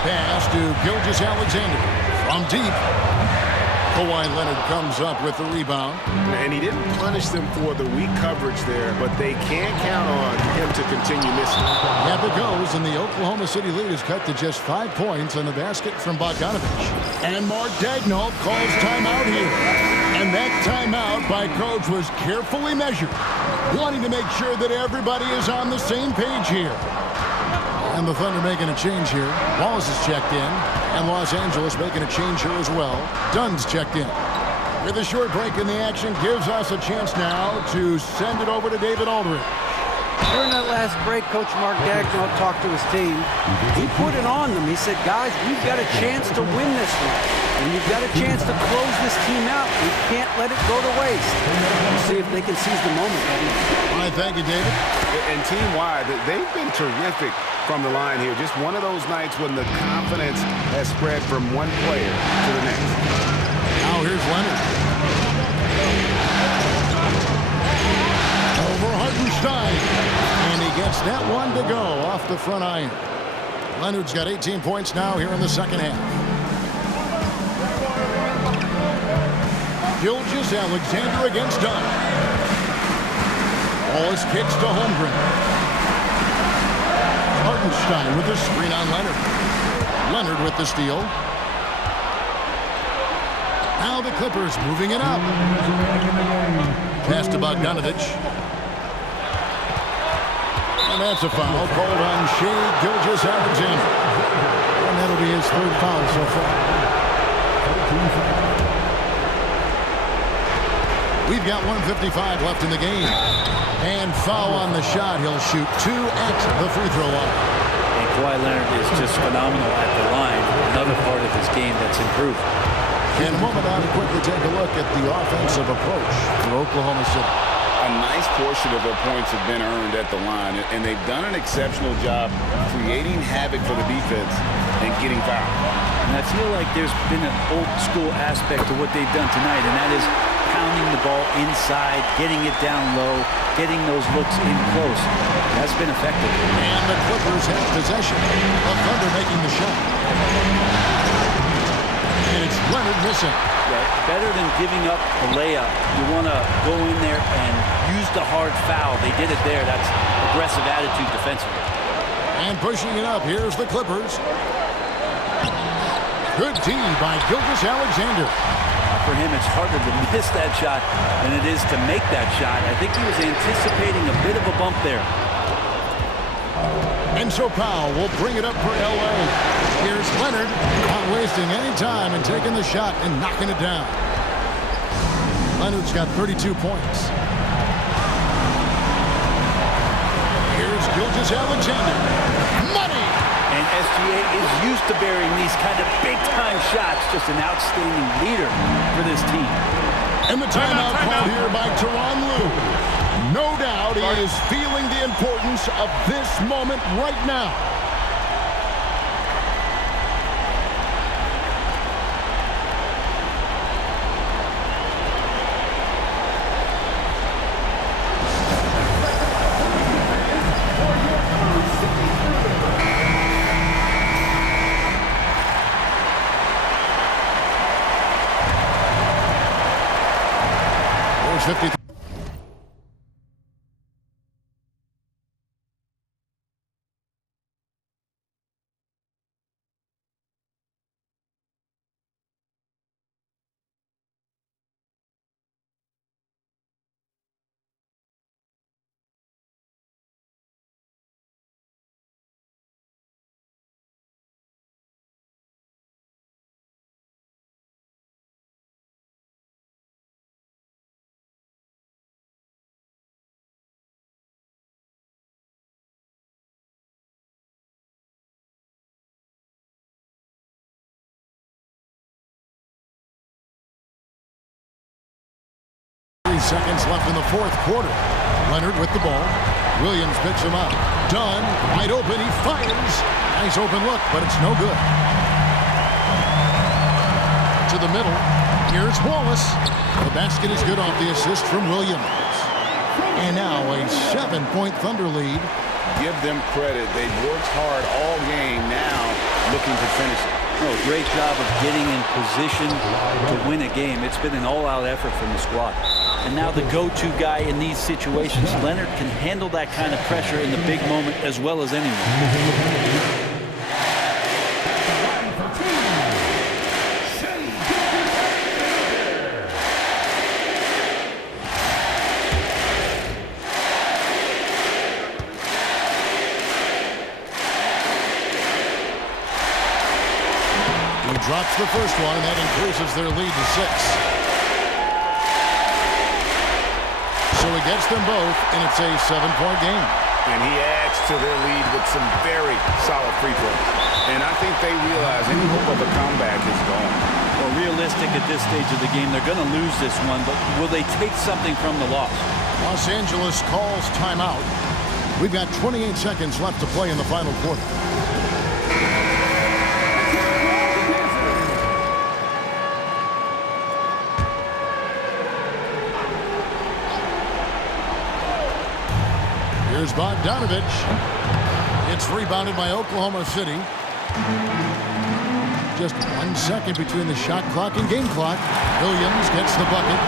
Pass to Gilgeous-Alexander from deep. Kawhi Leonard comes up with the rebound. And he didn't punish them for the weak coverage there, but they can count on him to continue missing. Yep, it goes, and the Oklahoma City lead is cut to just 5 points on the basket from Bogdanovich. And Mark Daigneault calls timeout here. And that timeout by Coach was carefully measured, wanting to make sure that everybody is on the same page here. And the Thunder making a change here. Wallace is checked in. And Los Angeles making a change here as well. Dunn's checked in. With a short break in the action, gives us a chance now to send it over to David Aldridge. During that last break, Coach Mark Daigneault talked to his team. He put it on them. He said, guys, we've got a chance to win this one. And you've got a chance to close this team out. We can't let it go to waste. We'll see if they can seize the moment. All right, thank you, David. And team-wide, they've been terrific from the line here. Just one of those nights when the confidence has spread from one player to the next. Now here's Leonard. Over Hartenstein. And he gets that one to go off the front iron. Leonard's got 18 points now here in the second half. Gilgeous-Alexander against Dunn. Wallace kicks to Holmgren. Hartenstein with the screen on Leonard. Leonard with the steal. Now the Clippers moving it up. Pass to Bogdanovich. And that's a foul called on Shai Gilgeous-Alexander. And that'll be his 3rd foul so far. We've got 1:55 left in the game. And foul on the shot. He'll shoot 2 at the free throw line. And Kawhi Leonard is just phenomenal at the line. Another part of his game that's improved. In a moment, I'll quickly take a look at the offensive approach for Oklahoma City. A nice portion of their points have been earned at the line, and they've done an exceptional job creating havoc for the defense and getting fouled. And I feel like there's been an old school aspect to what they've done tonight, and that is pounding the ball inside, getting it down low, getting those looks in close. That's been effective. And the Clippers have possession. The Thunder making the shot. And it's Leonard missing. Yeah, better than giving up a layup. You want to go in there and use the hard foul. They did it there. That's aggressive attitude defensively. And pushing it up, here's the Clippers. Good D by Gilgeous-Alexander. For him, it's harder to miss that shot than it is to make that shot. I think he was anticipating a bit of a bump there. And so Powell will bring it up for L.A. Here's Leonard, not wasting any time and taking the shot and knocking it down. Leonard's got 32 points. Here's Gilgeous-Alexander. Money! And SGA is used to burying these kind of big-time shots. Just an outstanding leader for this team. And the timeout called here by Tyronn Lue. No doubt he is feeling the importance of this moment right now. He's 50. 3 seconds left in the fourth quarter. Leonard with the ball. Williams picks him up. Dunn, wide open, he fires. Nice open look, but it's no good. To the middle. Here's Wallace. The basket is good off the assist from Williams. And now a 7-point Thunder lead. Give them credit. They've worked hard all game, now looking to finish it. Oh, great job of getting in position to win a game. It's been an all-out effort from the squad. And now the go-to guy in these situations, Leonard, can handle that kind of pressure in the big moment as well as anyone. Drops the first one, and that increases their lead to 6. So he gets them both, and it's a 7-point game. And he adds to their lead with some very solid free throws. And I think they realize any hope of a comeback is gone. Well, realistic at this stage of the game, they're going to lose this one, but will they take something from the loss? Los Angeles calls timeout. We've got 28 seconds left to play in the final quarter. Here's Bogdanovich. It's rebounded by Oklahoma City. Just 1 second between the shot clock and game clock. Williams gets the bucket.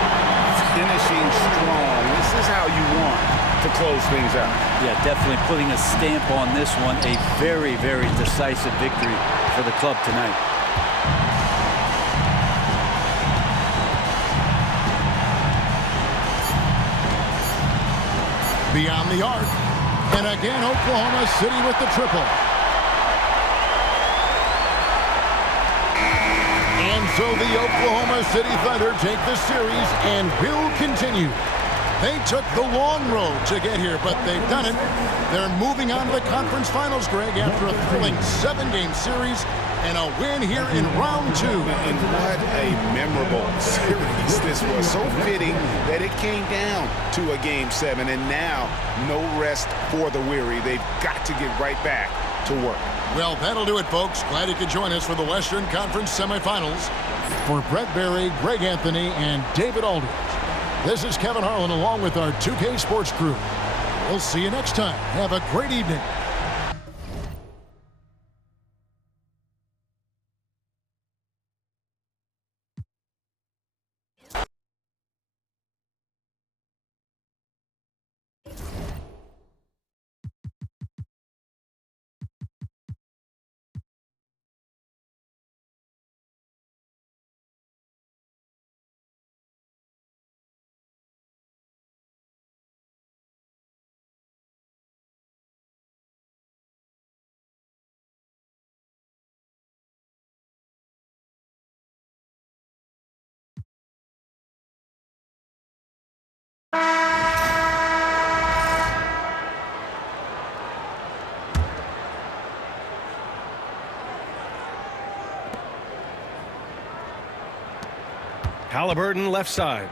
Finishing strong. This is how you want to close things out. Yeah, definitely putting a stamp on this one. A very, very decisive victory for the club tonight. Beyond the arc. And again, Oklahoma City with the triple. And so the Oklahoma City Thunder take the series and will continue. They took the long road to get here, but they've done it. They're moving on to the conference finals, Greg, after a thrilling 7-game series and a win here in round 2. And what a memorable series this was. So fitting that it came down to a Game 7, and now no rest for the weary. They've got to get right back to work. Well, that'll do it, folks. Glad you could join us for the Western Conference semifinals. For Brett Berry, Greg Anthony, and David Aldridge, this is Kevin Harlan along with our 2K Sports crew. We'll see you next time. Have a great evening. Halliburton left side.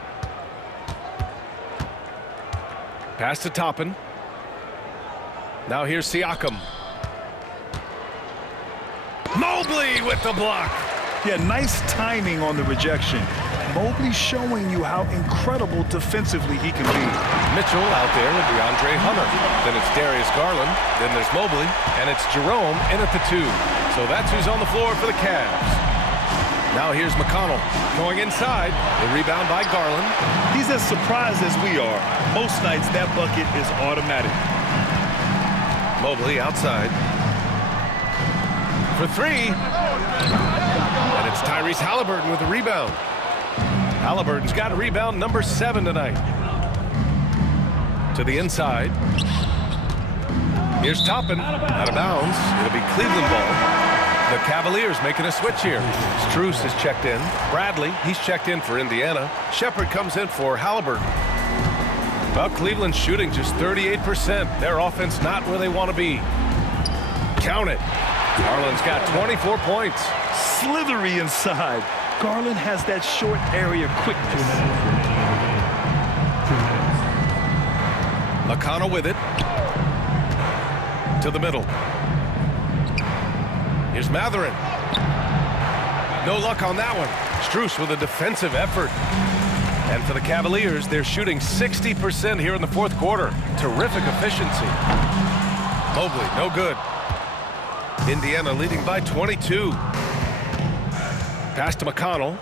Pass to Toppin. Now here's Siakam. Mobley with the block. Yeah, nice timing on the rejection. Mobley showing you how incredible defensively he can be. Mitchell out there with DeAndre Hunter. Then it's Darius Garland. Then there's Mobley. And it's Jerome in at the 2. So that's who's on the floor for the Cavs. Now here's McConnell going inside. The rebound by Garland. He's as surprised as we are. Most nights that bucket is automatic. Mobley outside. For three. And it's Tyrese Halliburton with the rebound. Halliburton's got rebound number 7 tonight. To the inside. Here's Toppin. Out of bounds. It'll be Cleveland ball. The Cavaliers making a switch here. Strus is checked in. Bradley, he's checked in for Indiana. Shepherd comes in for Halliburton. Well, Cleveland's shooting just 38%. Their offense not where they want to be. Count it. Garland's got 24 points. Slithery inside. Garland has that short area quickness. McConnell with it. To the middle. Here's Matherin. No luck on that one. Strus with a defensive effort. And for the Cavaliers, they're shooting 60% here in the fourth quarter. Terrific efficiency. Mobley, no good. Indiana leading by 22. Pass to McConnell.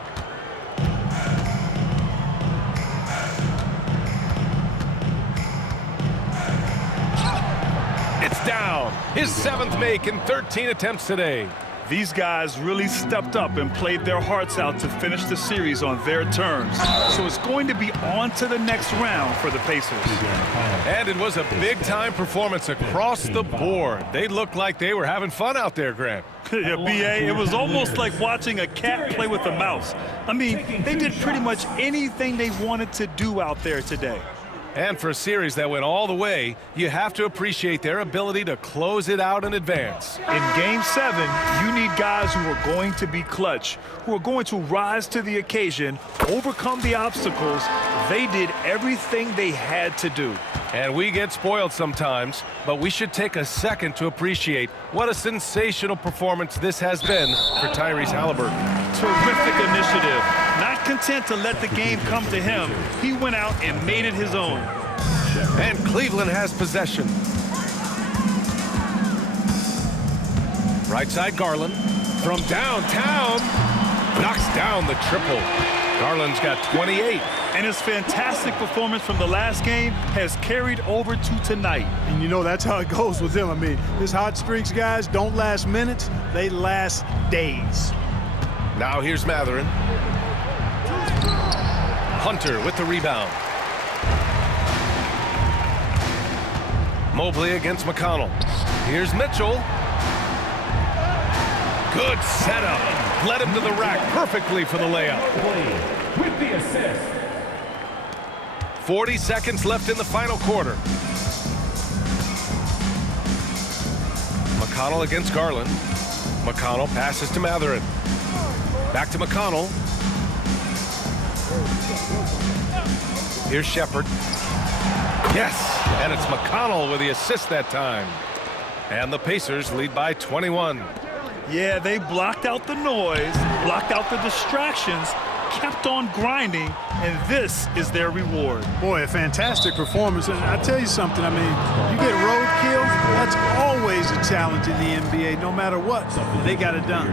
It's down. His 7th make in 13 attempts today. These guys really stepped up and played their hearts out to finish the series on their terms. So it's going to be on to the next round for the Pacers. And it was a big-time performance across the board. They looked like they were having fun out there, Grant. Yeah, B.A., it was almost like watching a cat play with a mouse. I mean, they did pretty much anything they wanted to do out there today. And for a series that went all the way, you have to appreciate their ability to close it out in advance. In Game 7, you need guys who are going to be clutch, who are going to rise to the occasion, overcome the obstacles. They did everything they had to do. And we get spoiled sometimes, but we should take a second to appreciate what a sensational performance this has been for Tyrese Halliburton. Terrific initiative. Not content to let the game come to him, he went out and made it his own. And Cleveland has possession. Right side Garland from downtown. Knocks down the triple. Garland's got 28. And his fantastic performance from the last game has carried over to tonight. And you know that's how it goes with him. I mean, his hot streaks, guys, don't last minutes. They last days. Now here's Matherin. Hunter with the rebound. Mobley against McConnell. Here's Mitchell. Good setup. Led him to the rack perfectly for the layup. With the assist. 40 seconds left in the final quarter. McConnell against Garland. McConnell passes to Matherin. Back to McConnell. Here's Shepherd. Yes, and it's McConnell with the assist that time. And the Pacers lead by 21. Yeah, they blocked out the noise, blocked out the distractions, kept on grinding, and this is their reward. Boy, a fantastic performance. And I tell you something, I mean, you get roadkill, that's always a challenge in the NBA, no matter what. They got it done.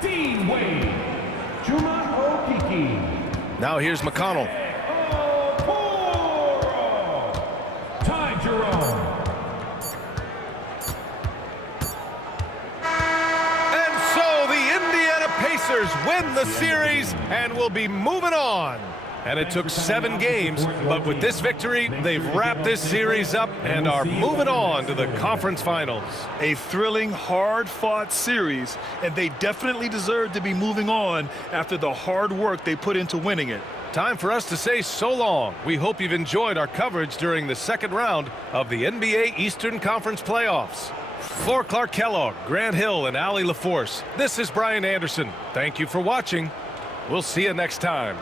Dean Wade. Juma Okiki. Now here's McConnell. Ty Jerome. Pacers win the series and will be moving on. And it took 7 games, but with this victory, they've wrapped this series up and are moving on to the conference finals. A thrilling, hard-fought series, and they definitely deserve to be moving on after the hard work they put into winning it. Time for us to say so long. We hope you've enjoyed our coverage during the second round of the NBA Eastern Conference playoffs. For Clark Kellogg, Grant Hill, and Allie LaForce, this is Brian Anderson. Thank you for watching. We'll see you next time.